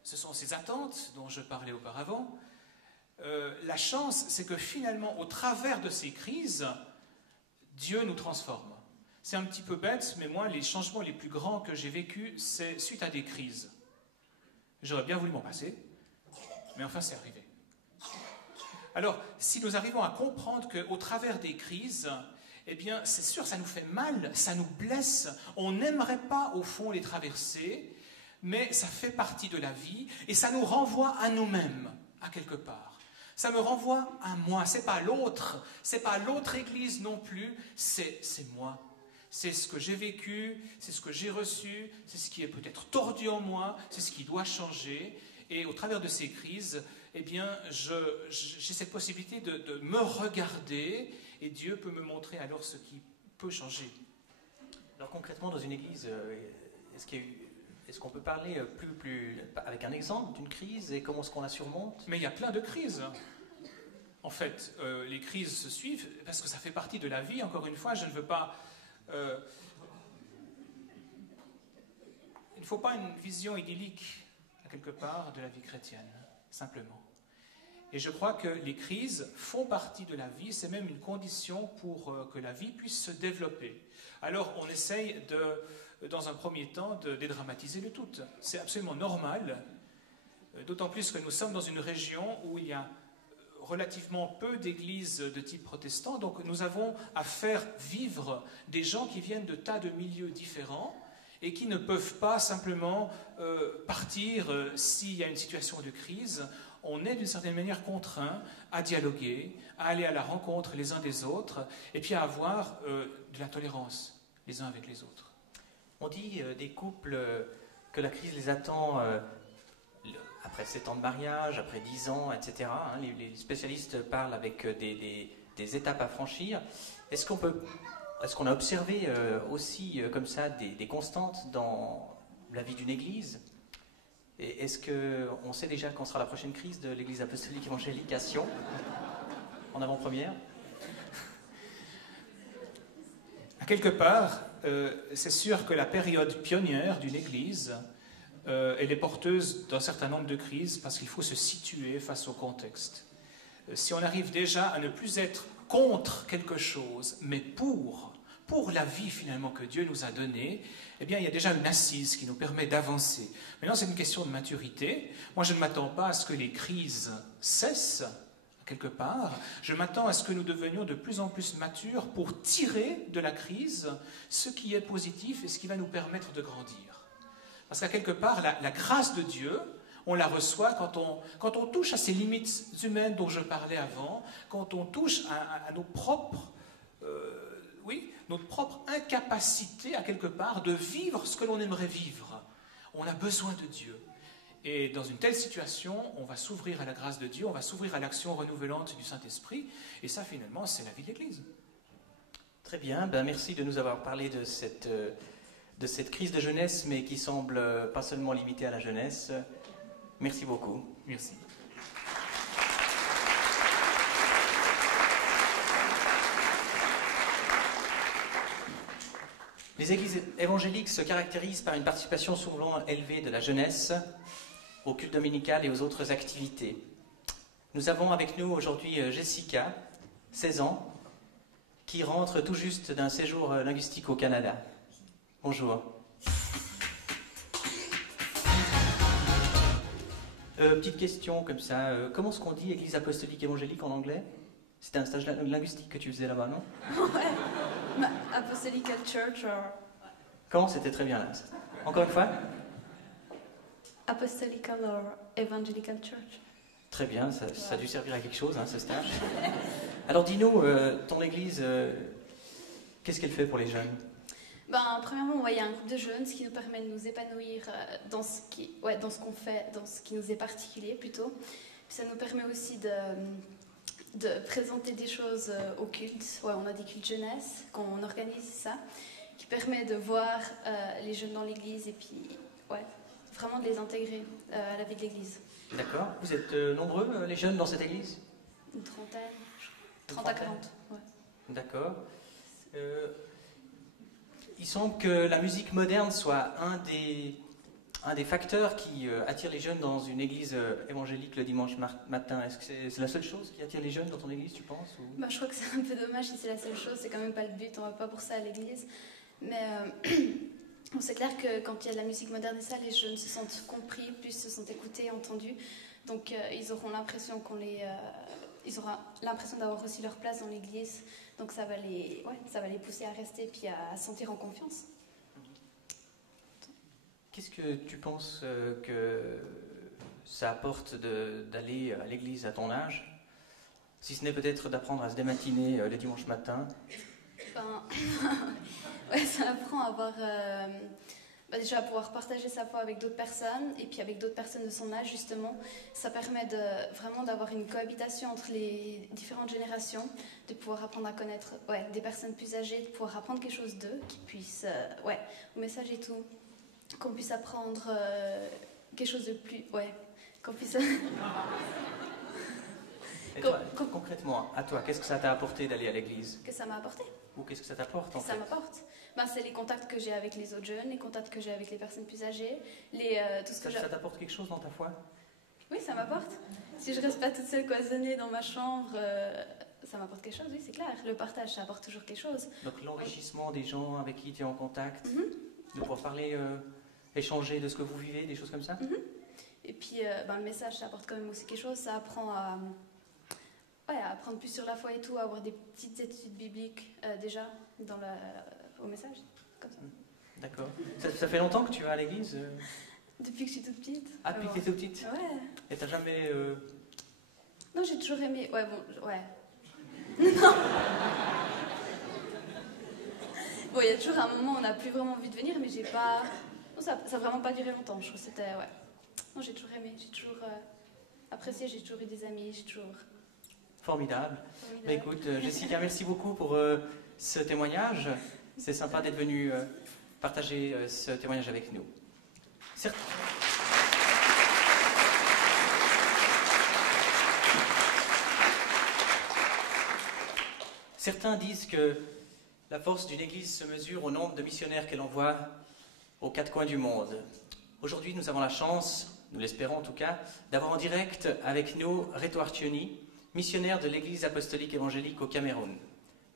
ce sont ces attentes dont je parlais auparavant. La chance, c'est que finalement, au travers de ces crises, Dieu nous transforme. C'est un petit peu bête, mais moi, les changements les plus grands que j'ai vécus, c'est suite à des crises. J'aurais bien voulu m'en passer, mais enfin, c'est arrivé. Alors, si nous arrivons à comprendre qu'au travers des crises, eh bien, c'est sûr, ça nous fait mal, ça nous blesse. On n'aimerait pas, au fond, les traverser, mais ça fait partie de la vie, et ça nous renvoie à nous-mêmes, à quelque part. Ça me renvoie à moi, c'est pas l'autre église non plus, c'est moi. C'est ce que j'ai vécu, c'est ce que j'ai reçu, c'est ce qui est peut-être tordu en moi, c'est ce qui doit changer. Et au travers de ces crises, eh bien, j'ai cette possibilité de me regarder, et Dieu peut me montrer alors ce qui peut changer. Alors concrètement, dans une église, est-ce qu'on peut parler avec un exemple d'une crise et comment est-ce qu'on la surmonte? Mais il y a plein de crises. En fait, les crises se suivent parce que ça fait partie de la vie. Encore une fois, je ne veux pas... il ne faut pas une vision idyllique, à quelque part, de la vie chrétienne, simplement. Et je crois que les crises font partie de la vie, c'est même une condition pour que la vie puisse se développer. Alors on essaye, dans un premier temps, de dédramatiser le tout. C'est absolument normal, d'autant plus que nous sommes dans une région où il y a relativement peu d'églises de type protestant, donc nous avons à faire vivre des gens qui viennent de tas de milieux différents, et qui ne peuvent pas simplement partir s'il y a une situation de crise. On est d'une certaine manière contraint à dialoguer, à aller à la rencontre les uns des autres, et puis à avoir de la tolérance les uns avec les autres. On dit des couples que la crise les attend après 7 ans de mariage, après 10 ans, etc. Hein, les spécialistes parlent avec des étapes à franchir. Est-ce qu'on a observé aussi comme ça des constantes dans la vie d'une église? Et est-ce qu'on sait déjà quand sera la prochaine crise de l'église apostolique évangélique à Sion, en avant-première? À quelque part, c'est sûr que la période pionnière d'une église, elle est porteuse d'un certain nombre de crises parce qu'il faut se situer face au contexte. Si on arrive déjà à ne plus être contre quelque chose, mais pour la vie finalement que Dieu nous a donnée, eh bien il y a déjà une assise qui nous permet d'avancer. Maintenant c'est une question de maturité. Moi je ne m'attends pas à ce que les crises cessent, quelque part. Je m'attends à ce que nous devenions de plus en plus matures pour tirer de la crise ce qui est positif et ce qui va nous permettre de grandir. Parce qu'à quelque part, la grâce de Dieu, on la reçoit quand on touche à ces limites humaines dont je parlais avant, quand on touche à nos propres, notre propre incapacité, à quelque part, de vivre ce que l'on aimerait vivre. On a besoin de Dieu. Et dans une telle situation, on va s'ouvrir à la grâce de Dieu, on va s'ouvrir à l'action renouvelante du Saint-Esprit, et ça, finalement, c'est la vie de l'Église. Très bien, merci de nous avoir parlé de cette crise de jeunesse, mais qui semble pas seulement limitée à la jeunesse. Merci beaucoup. Merci. Les églises évangéliques se caractérisent par une participation souvent élevée de la jeunesse au culte dominical et aux autres activités. Nous avons avec nous aujourd'hui Jessica, 16 ans, qui rentre tout juste d'un séjour linguistique au Canada. Bonjour. Petite question comme ça, comment est-ce qu'on dit Église apostolique évangélique en anglais? C'était un stage linguistique que tu faisais là-bas, non? Ouais, Apostolical Church. Comment? C'était très bien là. Encore une fois? Apostolical or Evangelical Church. Très bien, ça a dû servir à quelque chose, hein, ce stage. Alors dis-nous, ton église, qu'est-ce qu'elle fait pour les jeunes? Premièrement, il y a un groupe de jeunes, ce qui nous permet de nous épanouir dans ce qu'on fait, dans ce qui nous est particulier plutôt. Puis ça nous permet aussi de présenter des choses au culte. Ouais, on a des cultes jeunesse qu'on organise, ça, qui permet de voir les jeunes dans l'église et puis vraiment de les intégrer à la vie de l'église. D'accord. Vous êtes nombreux, les jeunes, dans cette église? Une trentaine, 30 à 40. Ouais. D'accord. Il semble que la musique moderne soit un des facteurs qui attire les jeunes dans une église évangélique le dimanche matin. Est-ce que c'est la seule chose qui attire les jeunes dans ton église, tu penses, ou... Je crois que c'est un peu dommage si c'est la seule chose, c'est quand même pas le but, on va pas pour ça à l'église. Mais c'est clair que quand il y a de la musique moderne et ça, les jeunes se sentent compris, plus se sentent écoutés, entendus. Donc ils auront l'impression ils auront l'impression d'avoir aussi leur place dans l'église. Donc ça va les pousser à rester puis à se sentir en confiance. Qu'est-ce que tu penses que ça apporte d'aller à l'église à ton âge, si ce n'est peut-être d'apprendre à se dématiner le dimanche matin? Ça apprend à avoir... déjà à pouvoir partager sa foi avec d'autres personnes et puis avec d'autres personnes de son âge justement. Ça permet vraiment d'avoir une cohabitation entre les différentes générations, de pouvoir apprendre à connaître des personnes plus âgées, de pouvoir apprendre quelque chose d'eux, qui puissent, au message et tout, qu'on puisse apprendre quelque chose de plus, qu'on puisse... Et toi, concrètement, à toi, qu'est-ce que ça t'a apporté d'aller à l'église? Que ça m'a apporté. Ou qu'est-ce que ça t'apporte en fait? Ça m'apporte. C'est les contacts que j'ai avec les autres jeunes, les contacts que j'ai avec les personnes plus âgées, tout ce que ça t'apporte quelque chose dans ta foi? Oui, ça m'apporte. Si je reste pas toute seule cloisonnée dans ma chambre, ça m'apporte quelque chose, oui, c'est clair. Le partage, ça apporte toujours quelque chose. Donc l'enrichissement des gens avec qui tu es en contact, de pouvoir parler, échanger de ce que vous vivez, des choses comme ça. Et puis le message, ça apporte quand même aussi quelque chose. Ça apprend à apprendre plus sur la foi et tout, à avoir des petites études bibliques déjà au message, comme ça. D'accord. Ça fait longtemps que tu vas à l'église Depuis que je suis toute petite. Ah, depuis que tu es toute petite? Ouais. Et t'as jamais... Non, j'ai toujours aimé. Ouais, bon, ouais. Non. Bon, il y a toujours un moment où on n'a plus vraiment envie de venir, mais j'ai pas... Non, ça n'a vraiment pas duré longtemps, je trouve que c'était... Ouais. Non, j'ai toujours aimé, j'ai toujours apprécié, j'ai toujours eu des amis, j'ai toujours... Formidable. Mais écoute, Jessica, merci beaucoup pour ce témoignage. C'est sympa d'être venue partager ce témoignage avec nous. Certains disent que la force d'une église se mesure au nombre de missionnaires qu'elle envoie aux quatre coins du monde. Aujourd'hui, nous avons la chance, nous l'espérons en tout cas, d'avoir en direct avec nous Reto Arcioni, missionnaire de l'église apostolique évangélique au Cameroun.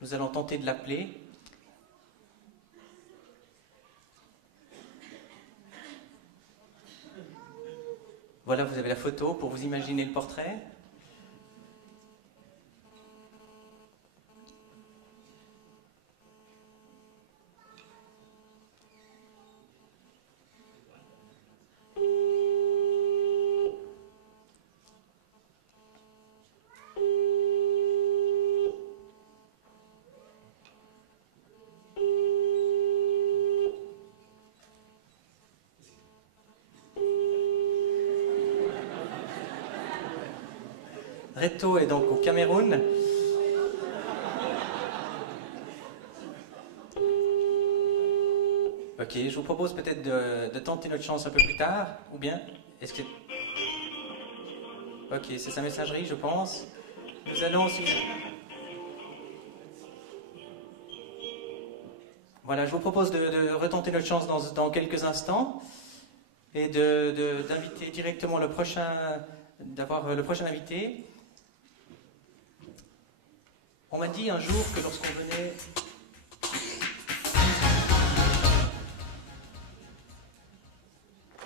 Nous allons tenter de l'appeler. Voilà, vous avez la photo pour vous imaginer le portrait. Reto est donc au Cameroun. Ok, je vous propose peut-être de tenter notre chance un peu plus tard, ou bien est-ce que... Ok, c'est sa messagerie, je pense. Nous allons aussi... Voilà, je vous propose de retenter notre chance dans quelques instants et d'inviter directement d'avoir le prochain invité. On m'a dit un jour que lorsqu'on venait...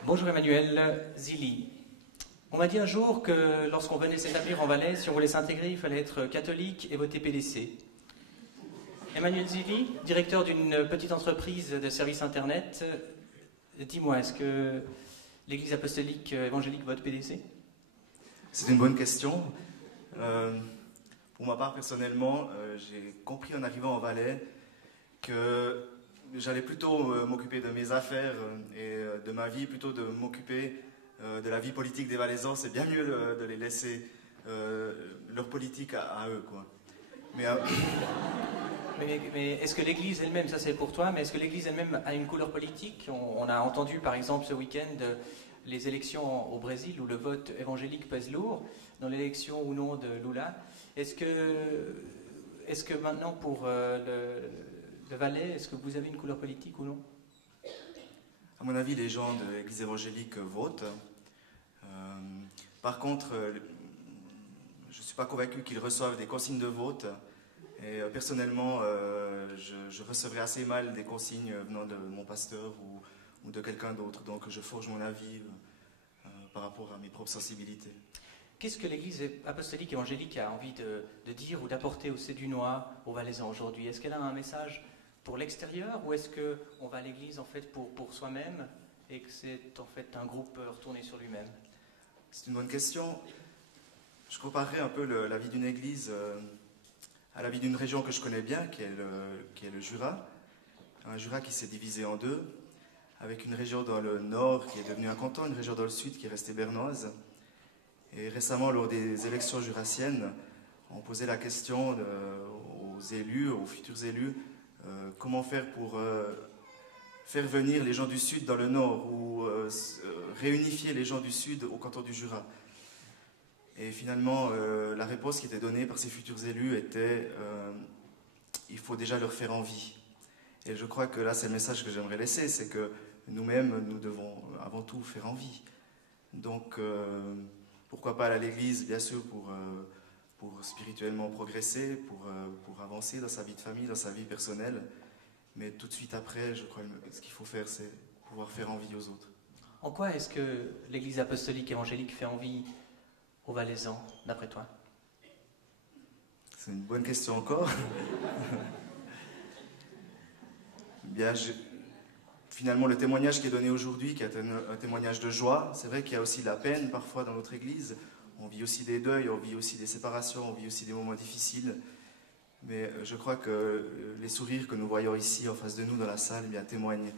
Bonjour Emmanuel Zilli. On m'a dit un jour que lorsqu'on venait s'établir en Valais, si on voulait s'intégrer, il fallait être catholique et voter PDC. Emmanuel Zilli, directeur d'une petite entreprise de services Internet, dis-moi, est-ce que l'Église apostolique évangélique vote PDC? C'est une bonne question. Pour ma part, personnellement, j'ai compris en arrivant en Valais que j'allais plutôt m'occuper de mes affaires et de ma vie, plutôt de m'occuper de la vie politique des Valaisans. C'est bien mieux de les laisser leur politique à eux, quoi. Mais est-ce que l'Église elle-même, ça c'est pour toi, mais est-ce que l'Église elle-même a une couleur politique? On a entendu par exemple ce week-end les élections au Brésil où le vote évangélique pèse lourd, dans l'élection ou non de Lula. Est-ce que maintenant pour le Valais, est-ce que vous avez une couleur politique ou non? À mon avis, les gens de l'Église évangélique votent. Par contre, je ne suis pas convaincu qu'ils reçoivent des consignes de vote. Et personnellement, je recevrais assez mal des consignes venant de mon pasteur ou de quelqu'un d'autre. Donc je forge mon avis par rapport à mes propres sensibilités. Qu'est-ce que l'Église apostolique évangélique a envie de dire ou d'apporter aux Cédunois, aux Valaisans aujourd'hui? Est-ce qu'elle a un message pour l'extérieur ou est-ce qu'on va à l'Église en fait pour soi-même et que c'est en fait un groupe retourné sur lui-même? C'est une bonne question. Je comparerais un peu la vie d'une Église à la vie d'une région que je connais bien, qui est le Jura. Un Jura qui s'est divisé en deux, avec une région dans le nord qui est devenue un canton, une région dans le sud qui est restée bernoise. Et récemment, lors des élections jurassiennes, on posait la question aux élus, aux futurs élus, comment faire pour faire venir les gens du sud dans le nord ou réunifier les gens du sud au canton du Jura. Et finalement, la réponse qui était donnée par ces futurs élus était il faut déjà leur faire envie. Et je crois que là, c'est le message que j'aimerais laisser, c'est que nous-mêmes, nous devons avant tout faire envie. Donc, pourquoi pas aller à l'église, bien sûr, pour spirituellement progresser, pour avancer dans sa vie de famille, dans sa vie personnelle. Mais tout de suite après, je crois que ce qu'il faut faire, c'est pouvoir faire envie aux autres. En quoi est-ce que l'Église apostolique évangélique fait envie aux Valaisans, d'après toi? C'est une bonne question encore. Bien, finalement, le témoignage qui est donné aujourd'hui, qui est un témoignage de joie, c'est vrai qu'il y a aussi de la peine parfois dans notre Église. On vit aussi des deuils, on vit aussi des séparations, on vit aussi des moments difficiles. Mais je crois que les sourires que nous voyons ici en face de nous dans la salle bien, témoignent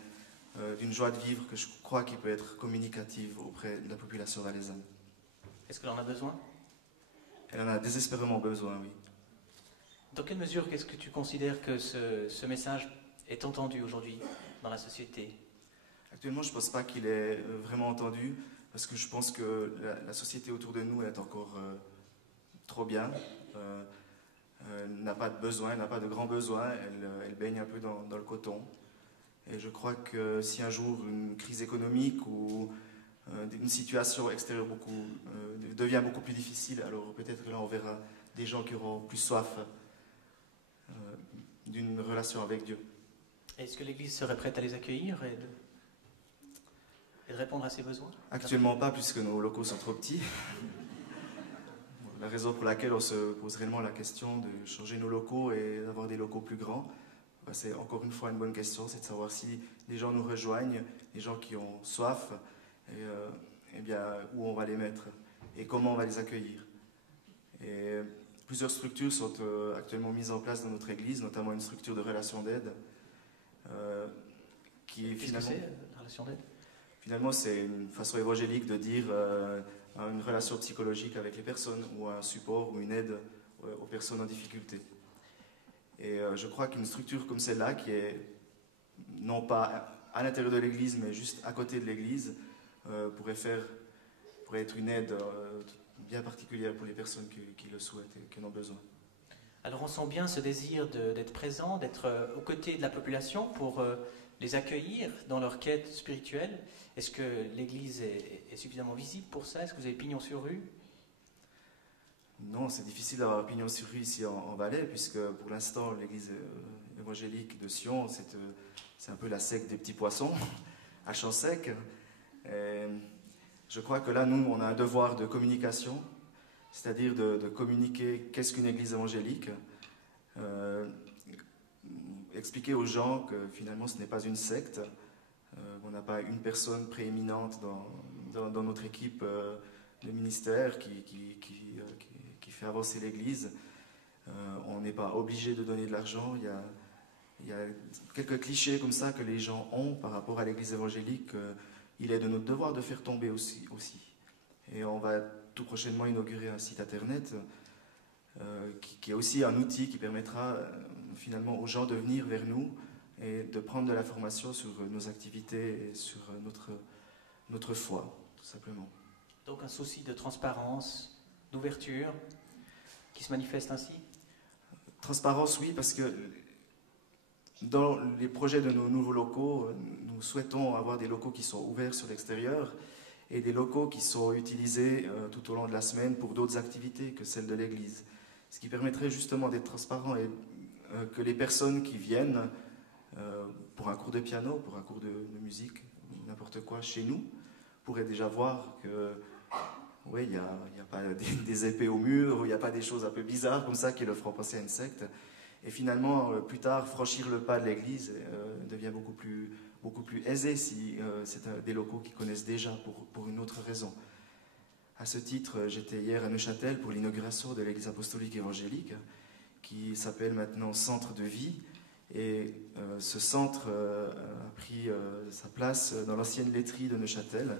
d'une joie de vivre que je crois qui peut être communicative auprès de la population valaisanne. Est-ce qu'elle en a besoin? Elle en a désespérément besoin, oui. Dans quelle mesure qu'est-ce que tu considères que ce message est entendu aujourd'hui dans la société? Actuellement, je ne pense pas qu'il est vraiment entendu, parce que je pense que la société autour de nous est encore trop bien, n'a pas de besoin, n'a pas de grands besoins, elle baigne un peu dans le coton. Et je crois que si un jour une crise économique ou une situation extérieure devient beaucoup plus difficile, alors peut-être que là on verra des gens qui auront plus soif d'une relation avec Dieu. Est-ce que l'Église serait prête à les accueillir et de répondre à ces besoins? Actuellement pas, puisque nos locaux sont trop petits. La raison pour laquelle on se pose réellement la question de changer nos locaux et d'avoir des locaux plus grands, c'est encore une fois une bonne question, c'est de savoir si les gens nous rejoignent, les gens qui ont soif, et bien, où on va les mettre et comment on va les accueillir. Et plusieurs structures sont actuellement mises en place dans notre Église, notamment une structure de relation d'aide. Qu'est-ce que c'est, la relation d'aide? Finalement, c'est une façon évangélique de dire une relation psychologique avec les personnes, ou un support ou une aide aux personnes en difficulté. Et je crois qu'une structure comme celle-là, qui est non pas à l'intérieur de l'Église, mais juste à côté de l'Église, pourrait être une aide bien particulière pour les personnes qui le souhaitent et qui en ont besoin. Alors on sent bien ce désir d'être présent, d'être aux côtés de la population pour les accueillir dans leur quête spirituelle. Est-ce que l'Église est suffisamment visible pour ça? Est-ce que vous avez pignon sur rue? Non, c'est difficile d'avoir pignon sur rue ici en Valais, puisque pour l'instant l'Église évangélique de Sion, c'est un peu la secte des petits poissons, à champ sec. Et je crois que là, nous, on a un devoir de communication, c'est-à-dire de communiquer qu'est-ce qu'une Église évangélique, expliquer aux gens que finalement ce n'est pas une secte, on n'a pas une personne prééminente dans notre équipe de ministère qui fait avancer l'Église. On n'est pas obligé de donner de l'argent. Il y a quelques clichés comme ça que les gens ont par rapport à l'Église évangélique. Il est de notre devoir de faire tomber aussi. Et on va tout prochainement inaugurer un site internet qui est aussi un outil qui permettra finalement aux gens de venir vers nous et de prendre de l'information sur nos activités et sur notre foi, tout simplement. Donc un souci de transparence, d'ouverture, qui se manifeste ainsi? Transparence, oui, parce que dans les projets de nos nouveaux locaux, nous souhaitons avoir des locaux qui sont ouverts sur l'extérieur et des locaux qui sont utilisés tout au long de la semaine pour d'autres activités que celles de l'Église. Ce qui permettrait justement d'être transparent et que les personnes qui viennent pour un cours de piano, pour un cours de musique, n'importe quoi chez nous, pourraient déjà voir que oui, il n'y a pas des épées au mur, il n'y a pas des choses un peu bizarres comme ça qui le feront passer à une secte. Et finalement, plus tard, franchir le pas de l'Église devient beaucoup plus aisé si c'est des locaux qu'ils connaissent déjà pour une autre raison. À ce titre, j'étais hier à Neuchâtel pour l'inauguration de l'Église apostolique évangélique, qui s'appelle maintenant Centre de vie. Et ce centre a pris sa place dans l'ancienne laiterie de Neuchâtel.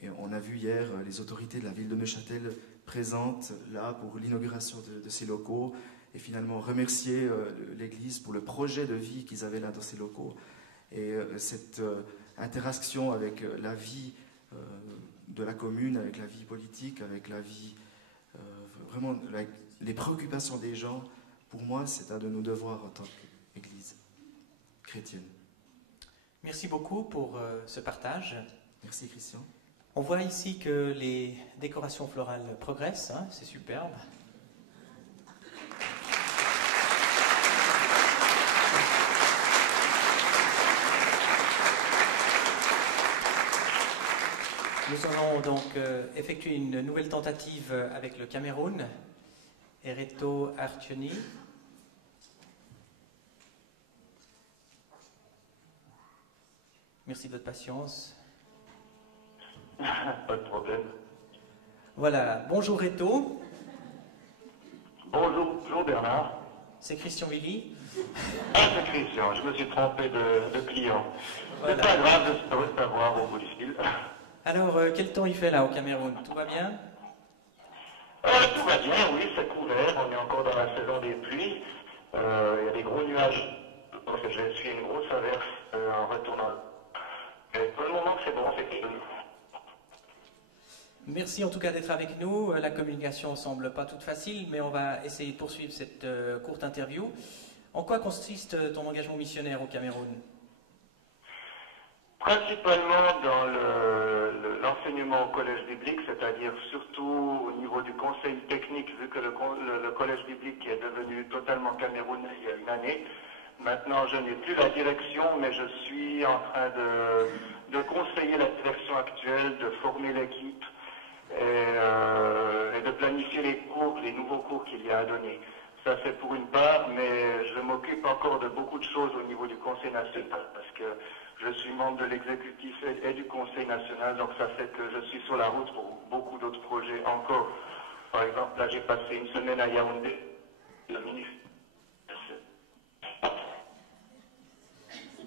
Et on a vu hier les autorités de la ville de Neuchâtel présentes là pour l'inauguration de ces locaux et finalement remercier l'Église pour le projet de vie qu'ils avaient là dans ces locaux. Et cette interaction avec la vie de la commune, avec la vie politique, avec la vie, vraiment les préoccupations des gens, pour moi, c'est un de nos devoirs en tant qu'Église chrétienne. Merci beaucoup pour ce partage. Merci Christian. On voit ici que les décorations florales progressent, hein, c'est superbe. Nous allons donc effectuer une nouvelle tentative avec le Cameroun. Ereto Artioni. Merci de votre patience. Pas de problème. Voilà, bonjour Reto. Bonjour Bernard. C'est Christian Willy. Ah, c'est Christian, je me suis trompé de client. Voilà. C'est pas grave de savoir au bout du fil. Alors, quel temps il fait là au Cameroun? Tout va bien? Tout va bien, oui, c'est couvert. On est encore dans la saison des pluies. Il y a des gros nuages. Donc, j'ai essuyé une grosse averse en retournant. Et pour le moment, c'est bon, c'est cool. Merci en tout cas d'être avec nous. La communication semble pas toute facile, mais on va essayer de poursuivre cette courte interview. En quoi consiste ton engagement missionnaire au Cameroun? Principalement dans l'enseignement au collège biblique, c'est-à-dire surtout au niveau du conseil technique, vu que le collège biblique est devenu totalement camerounais il y a une année. Maintenant, je n'ai plus la direction, mais je suis en train de conseiller la direction actuelle, de former l'équipe et de planifier les cours, les nouveaux cours qu'il y a à donner. Ça, c'est pour une part, mais je m'occupe encore de beaucoup de choses au niveau du Conseil national, parce que je suis membre de l'exécutif et du Conseil national, donc ça fait que je suis sur la route pour beaucoup d'autres projets encore. Par exemple, là, j'ai passé une semaine à Yaoundé, le ministre.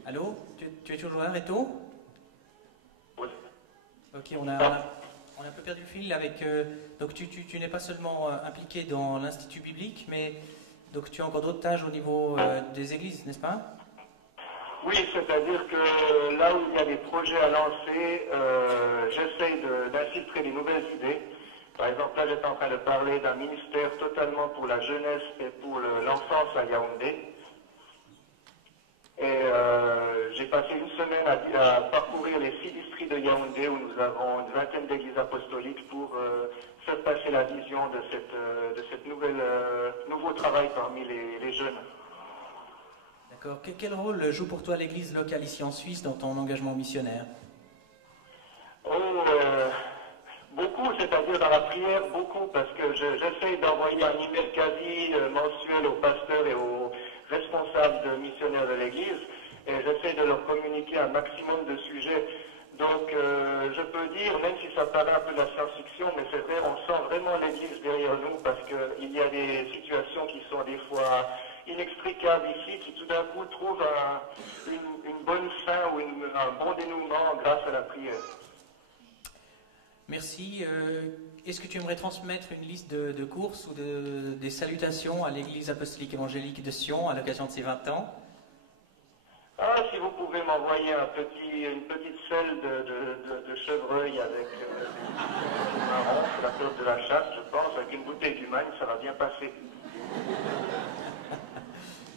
Allô? Tu es toujours là, Reto? Oui. Ok, on a un peu perdu le fil avec... donc tu n'es pas seulement impliqué dans l'Institut biblique, mais donc tu as encore d'autres tâches au niveau des églises, n'est-ce pas? Oui, c'est-à-dire que là où il y a des projets à lancer, j'essaye d'infiltrer des nouvelles idées. Par exemple, là j'étais en train de parler d'un ministère totalement pour la jeunesse et pour l'enfance à Yaoundé. Et j'ai passé une semaine à parcourir les 6 districts de Yaoundé où nous avons une vingtaine d'églises apostoliques pour faire passer la vision de cette nouveau travail parmi les jeunes. D'accord. Quel rôle joue pour toi l'Église locale ici en Suisse dans ton engagement missionnaire? Beaucoup, c'est-à-dire dans la prière, beaucoup, parce que j'essaye d'envoyer un email quasi mensuel aux pasteurs et aux responsables de missionnaires de l'Église, et j'essaie de leur communiquer un maximum de sujets. Donc, je peux dire, même si ça paraît un peu de la science-fiction, mais c'est vrai, on sent vraiment l'Église derrière nous, parce qu'il y a des situations qui sont des fois inextricables ici, qui tout d'un coup trouvent une bonne fin ou un bon dénouement grâce à la prière. Merci. Est-ce que tu aimerais transmettre une liste de courses ou des salutations à l'Église apostolique évangélique de Sion à l'occasion de ses 20 ans? Ah, si vous pouvez m'envoyer une petite selle de chevreuil avec marron, c'est la période de la chasse, je pense, avec une bouteille du Magne, ça va bien passer.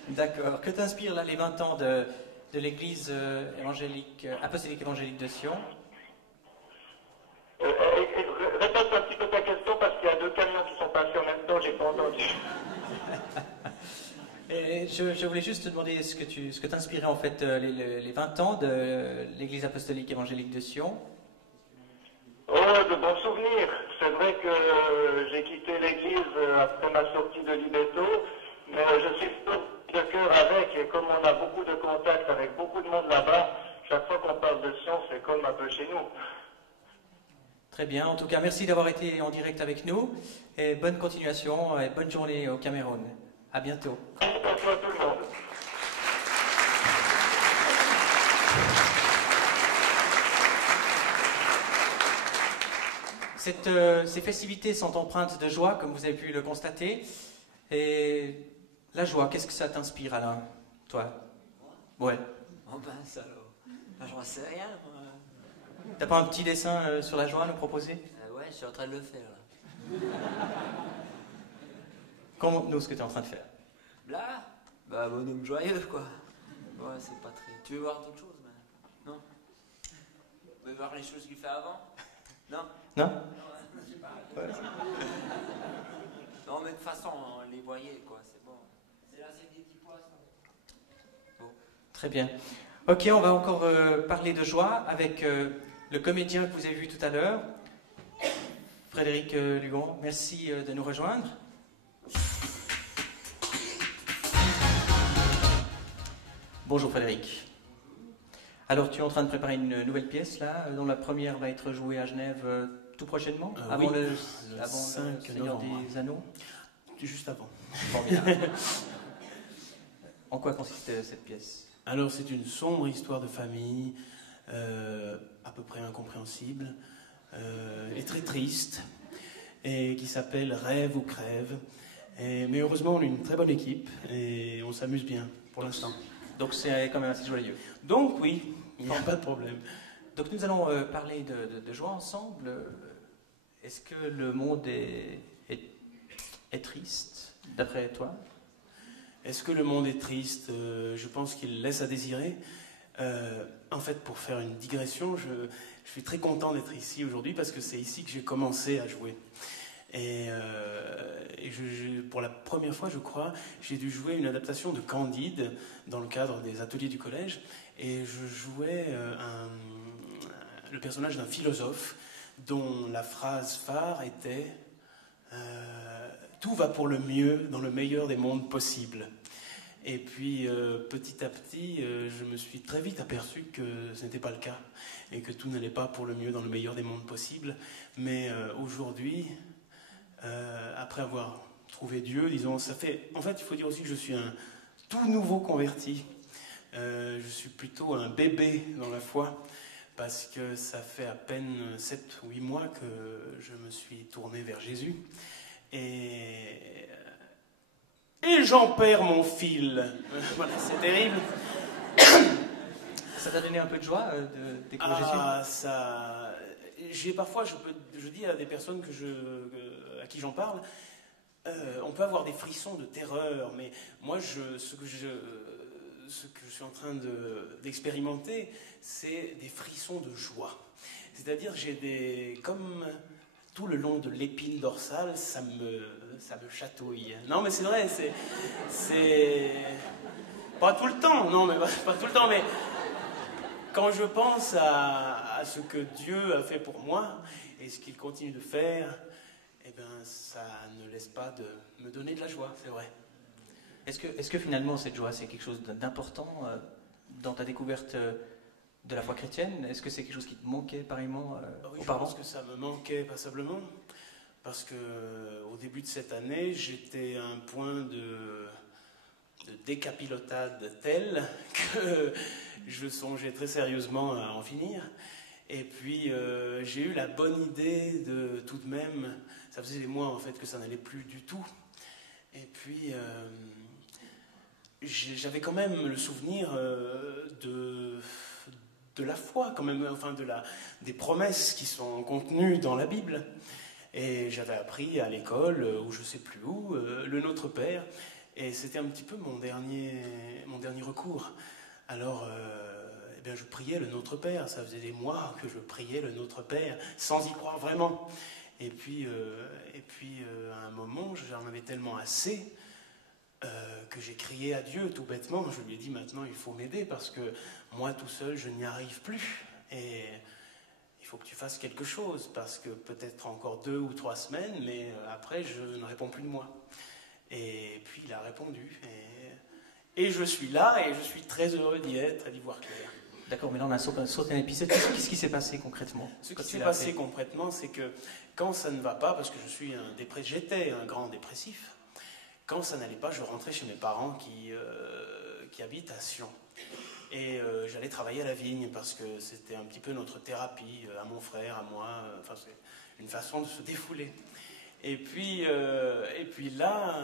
D'accord. Que t'inspire là les 20 ans de l'Église apostolique évangélique de Sion? Répète un petit peu ta question parce qu'il y a 2 camions qui sont passés en même temps, j'ai pas entendu. Et je voulais juste te demander ce que t'inspirait en fait les 20 ans de l'Église apostolique évangélique de Sion. Oh, de bons souvenirs. C'est vrai que j'ai quitté l'Église après ma sortie de Libetto, mais je suis de cœur avec, et comme on a beaucoup de contacts avec beaucoup de monde là-bas, chaque fois qu'on parle de Sion, c'est comme un peu chez nous. Très bien, en tout cas, merci d'avoir été en direct avec nous, et bonne continuation, et bonne journée au Cameroun. À bientôt. Bonjour à tout le monde. Ces festivités sont empreintes de joie, comme vous avez pu le constater. Et la joie, qu'est-ce que ça t'inspire, Alain, toi? Ouais. Oh ben ça alors, j'en sais rien moi. T'as pas un petit dessin sur la joie à nous proposer? Ouais, je suis en train de le faire là. Conte-nous ce que tu es en train de faire. Là, bah bonhomme joyeux quoi. Ouais, c'est pas très... Tu veux voir d'autres choses maintenant? Non? Tu veux voir les choses qu'il fait avant? Non? Non? Non, je sais pas. Ouais. Non mais de toute façon, on les voyait quoi, c'est bon. C'est là, c'est des petits poissons. Bon. Très bien. Ok, on va encore parler de joie avec le comédien que vous avez vu tout à l'heure, Frédéric Lugon. Merci de nous rejoindre. Bonjour Frédéric. Alors, tu es en train de préparer une nouvelle pièce, là, dont la première va être jouée à Genève tout prochainement, avant oui, le 5 Seigneur novembre. des Anneaux. Juste avant. Formidable. En quoi consiste cette pièce? Alors, c'est une sombre histoire de famille, à peu près incompréhensible, et très triste, et qui s'appelle Rêve ou crève. Mais heureusement, on est une très bonne équipe, et on s'amuse bien, pour l'instant. Donc c'est quand même assez joyeux. Donc oui, il n'y a pas de problème. Donc nous allons parler de joie ensemble. Est-ce que le monde est triste, d'après toi? Est-ce que le monde est triste? Je pense qu'il laisse à désirer. En fait, pour faire une digression, je suis très content d'être ici aujourd'hui parce que c'est ici que j'ai commencé à jouer. Et pour la première fois, je crois, j'ai dû jouer une adaptation de Candide dans le cadre des ateliers du collège. Et je jouais le personnage d'un philosophe dont la phrase phare était « Tout va pour le mieux dans le meilleur des mondes possibles ». Et puis, petit à petit, je me suis très vite aperçu que ce n'était pas le cas et que tout n'allait pas pour le mieux dans le meilleur des mondes possibles. Mais aujourd'hui, après avoir trouvé Dieu, disons, ça fait... En fait, il faut dire aussi que je suis un tout nouveau converti. Je suis plutôt un bébé dans la foi parce que ça fait à peine 7 ou 8 mois que je me suis tourné vers Jésus. Et j'en perds mon fil. Voilà, c'est terrible. Ça t'a donné un peu de joie de découvrir Jésus? Ça... Parfois, je dis à des personnes à qui j'en parle, on peut avoir des frissons de terreur, mais moi, ce que je suis en train d'expérimenter, c'est des frissons de joie. C'est-à-dire, comme tout le long de l'épine dorsale, ça me chatouille. Non, mais c'est vrai, c'est pas tout le temps, non, mais pas tout le temps, mais quand je pense à ce que Dieu a fait pour moi et ce qu'il continue de faire, eh ben, ça ne laisse pas de me donner de la joie, c'est vrai. Est-ce que finalement cette joie, c'est quelque chose d'important dans ta découverte de la foi chrétienne? Est-ce que c'est quelque chose qui te manquait pareillement Oui, auparavant? je pense que ça me manquait passablement, parce qu'au début de cette année, j'étais à un point de décapilotade tel que je songeais très sérieusement à en finir. Et puis j'ai eu la bonne idée de tout de même, ça faisait des mois en fait que ça n'allait plus du tout. Et puis j'avais quand même le souvenir de la foi, quand même, enfin des promesses qui sont contenues dans la Bible. Et j'avais appris à l'école, ou je ne sais plus où, le Notre Père. Et c'était un petit peu mon dernier recours. Alors, eh bien, je priais le Notre Père. Ça faisait des mois que je priais le Notre Père, sans y croire vraiment. Et puis à un moment, j'en avais tellement assez que j'ai crié à Dieu, tout bêtement. Je lui ai dit, maintenant, il faut m'aider, parce que moi, tout seul, je n'y arrive plus. Et il faut que tu fasses quelque chose, parce que peut-être encore 2 ou 3 semaines, mais après, je ne réponds plus de moi. Et puis il a répondu. Et je suis là, et je suis très heureux d'y être et d'y voir clair. D'accord, mais là on a sauté un épisode. Qu'est-ce qui s'est passé concrètement? Ce qui s'est passé concrètement, c'est que quand ça ne va pas, parce que j'étais un grand dépressif, quand ça n'allait pas, je rentrais chez mes parents qui habitent à Sion. Et j'allais travailler à la vigne, parce que c'était un petit peu notre thérapie, à mon frère, à moi, enfin c'est une façon de se défouler. Et puis là,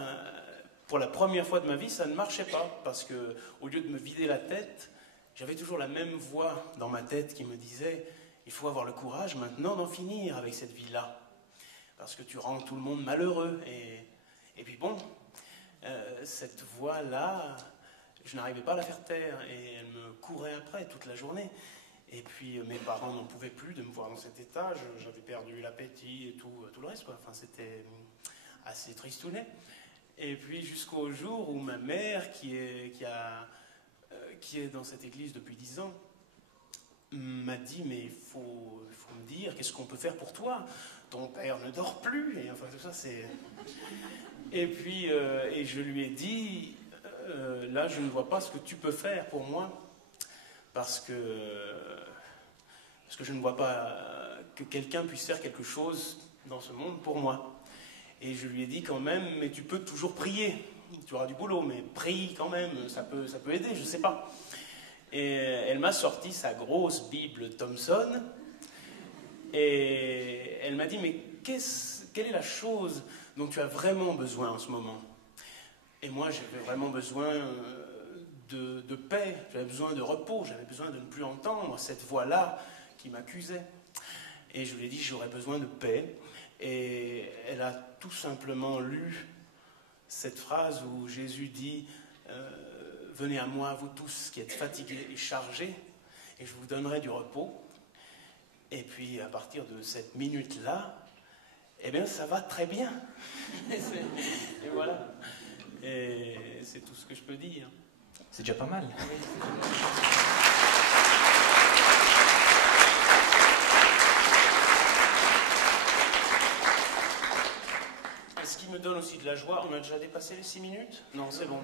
pour la première fois de ma vie, ça ne marchait pas, parce que au lieu de me vider la tête, j'avais toujours la même voix dans ma tête qui me disait « Il faut avoir le courage maintenant d'en finir avec cette vie-là, parce que tu rends tout le monde malheureux. » Et puis bon, cette voix-là, je n'arrivais pas à la faire taire, et elle me courait après toute la journée. Et puis mes parents n'en pouvaient plus de me voir dans cet état, j'avais perdu l'appétit et tout le reste, quoi. Enfin, c'était assez tristounet. Et puis jusqu'au jour où ma mère, qui est dans cette église depuis 10 ans, m'a dit, mais il faut me dire, qu'est-ce qu'on peut faire pour toi? Ton père ne dort plus, et enfin tout ça, c'est... Et puis, et je lui ai dit, là je ne vois pas ce que tu peux faire pour moi, parce que je ne vois pas que quelqu'un puisse faire quelque chose dans ce monde pour moi. Et je lui ai dit quand même, mais tu peux toujours prier, tu auras du boulot, mais prie quand même, ça peut aider, je ne sais pas. Et elle m'a sorti sa grosse Bible Thompson, et elle m'a dit, mais quelle est la chose dont tu as vraiment besoin en ce moment? Et moi, j'avais vraiment besoin de paix, j'avais besoin de repos, j'avais besoin de ne plus entendre cette voix-là qui m'accusait. Et je lui ai dit, j'aurais besoin de paix. Et elle a tout simplement lu cette phrase où Jésus dit « Venez à moi, vous tous qui êtes fatigués et chargés, et je vous donnerai du repos. » Et puis, à partir de cette minute-là, eh bien, ça va très bien. Et voilà. Et c'est tout ce que je peux dire. C'est déjà pas mal. Ce qui me donne aussi de la joie, on a déjà dépassé les 6 minutes? Non, c'est bon.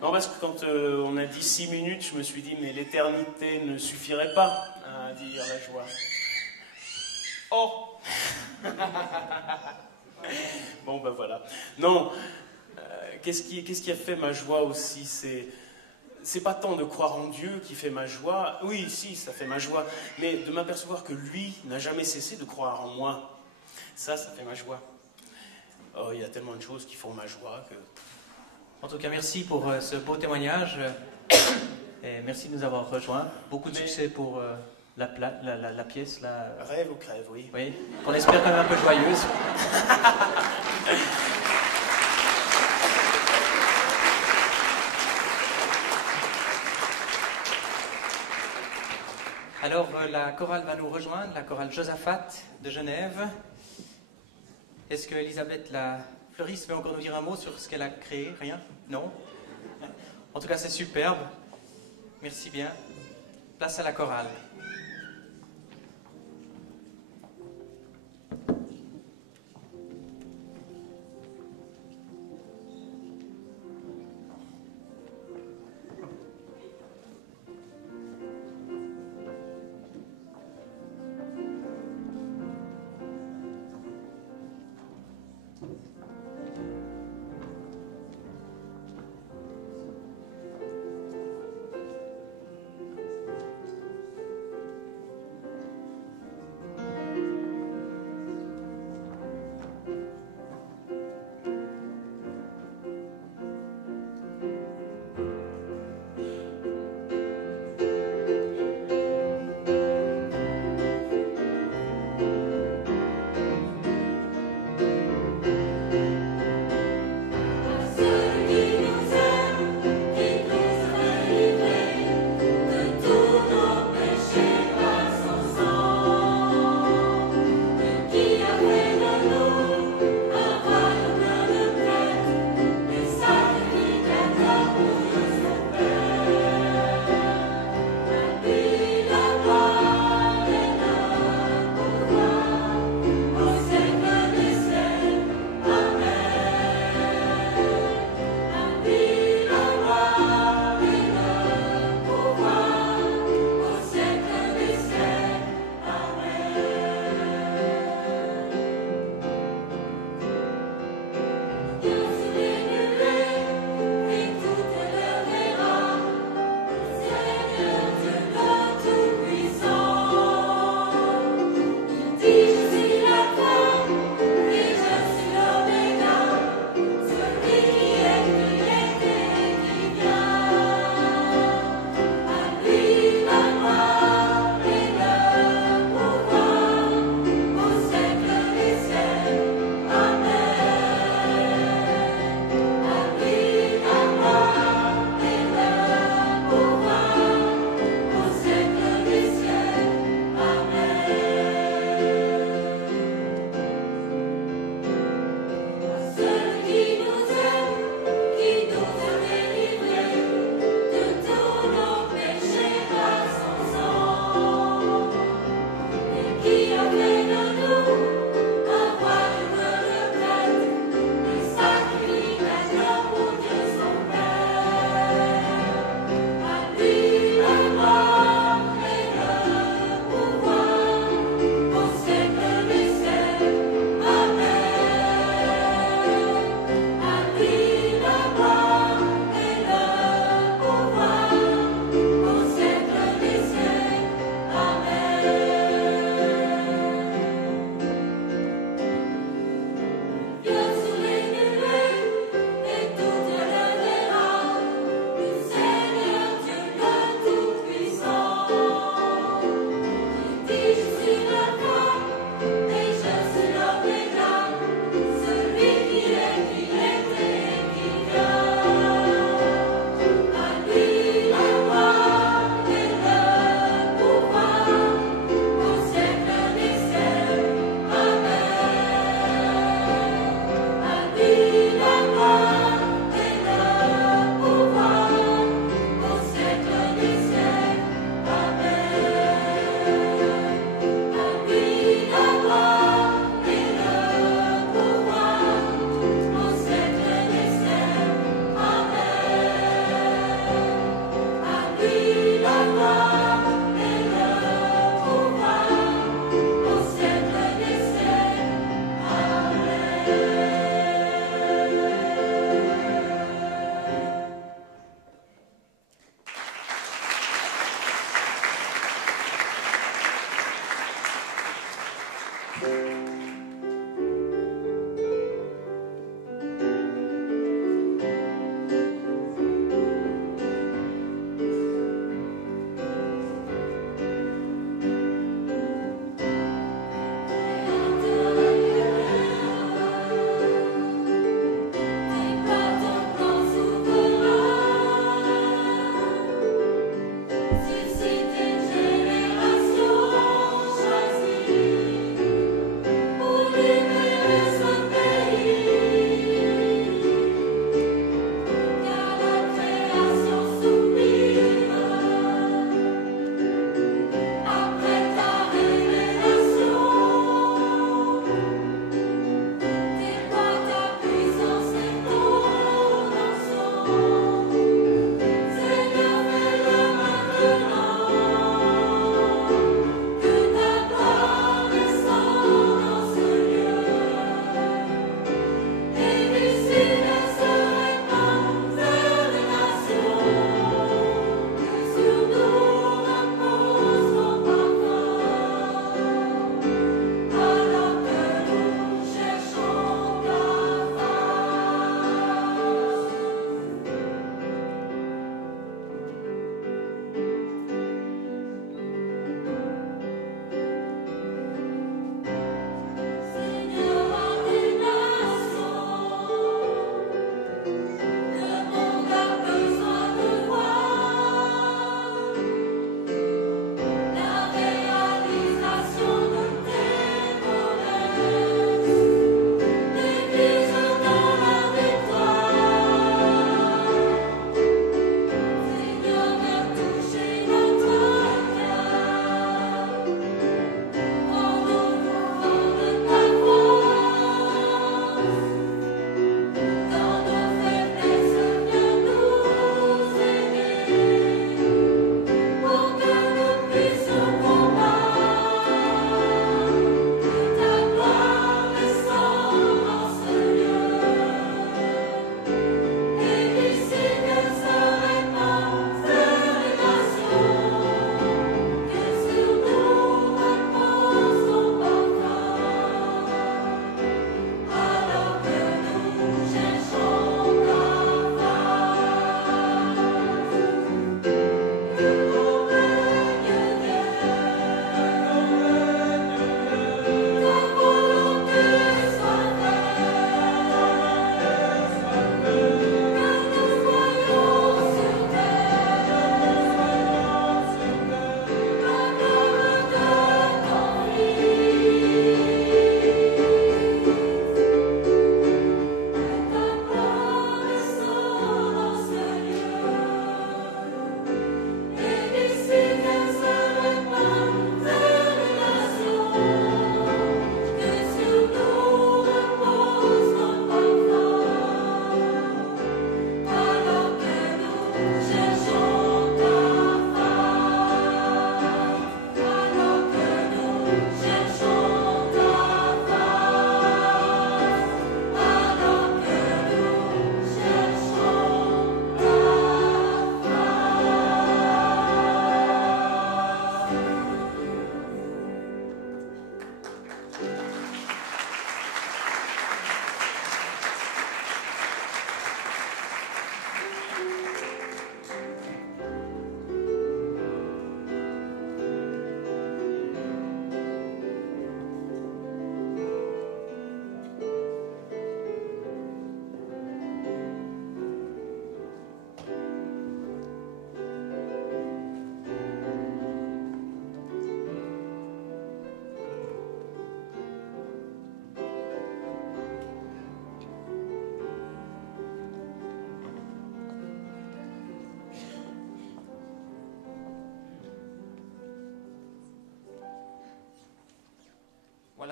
Non, parce que quand on a dit 6 minutes, je me suis dit, mais l'éternité ne suffirait pas à dire la joie. Oh. Bon, ben voilà. Non, qu'est-ce qui a fait ma joie aussi? C'est pas tant de croire en Dieu qui fait ma joie. Oui, si, ça fait ma joie. Mais de m'apercevoir que lui n'a jamais cessé de croire en moi. Ça fait ma joie. Oh, il y a tellement de choses qui font ma joie que... En tout cas, merci pour ce beau témoignage. Et merci de nous avoir rejoints. Beaucoup de succès pour la pièce. Rêve ou crève, oui. Oui, qu'on espère quand même un peu joyeuse. Alors, la chorale va nous rejoindre, la chorale Josaphat de Genève. Est-ce que Elisabeth, la fleuriste, veut encore nous dire un mot sur ce qu'elle a créé? Rien? Non? En tout cas, c'est superbe. Merci bien. Place à la chorale.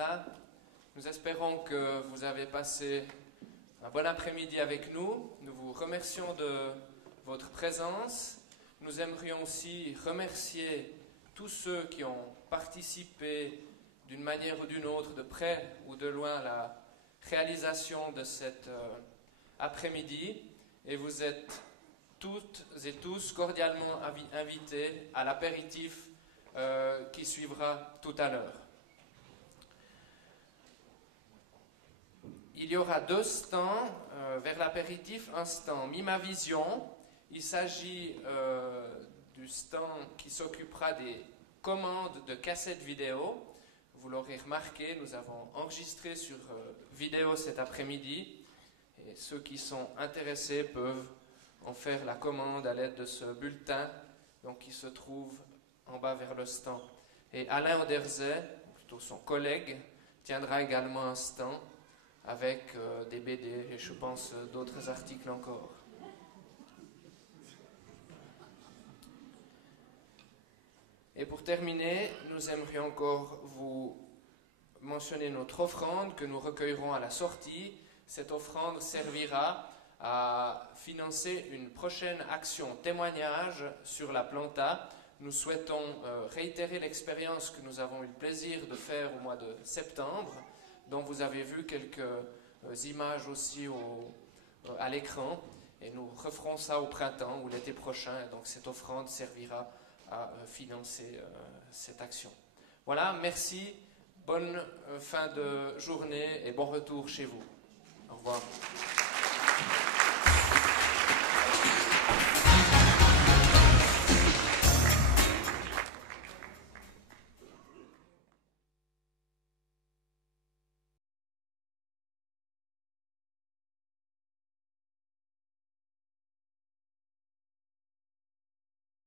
Voilà, nous espérons que vous avez passé un bon après-midi avec nous. Nous vous remercions de votre présence. Nous aimerions aussi remercier tous ceux qui ont participé d'une manière ou d'une autre, de près ou de loin, à la réalisation de cet après-midi. Et vous êtes toutes et tous cordialement invités à l'apéritif qui suivra tout à l'heure. Il y aura 2 stands vers l'apéritif, un stand Mimavision. Il s'agit du stand qui s'occupera des commandes de cassettes vidéo. Vous l'aurez remarqué, nous avons enregistré sur vidéo cet après-midi et ceux qui sont intéressés peuvent en faire la commande à l'aide de ce bulletin donc, qui se trouve en bas vers le stand. Et Alain Oderzey, plutôt son collègue, tiendra également un stand avec des BD et je pense d'autres articles encore. Et pour terminer, nous aimerions encore vous mentionner notre offrande que nous recueillerons à la sortie. Cette offrande servira à financer une prochaine action témoignage sur la Planta. Nous souhaitons réitérer l'expérience que nous avons eu le plaisir de faire au mois de septembre, dont vous avez vu quelques images aussi à l'écran. Et nous referons ça au printemps ou l'été prochain. Et donc cette offrande servira à financer cette action. Voilà, merci, bonne fin de journée et bon retour chez vous. Au revoir.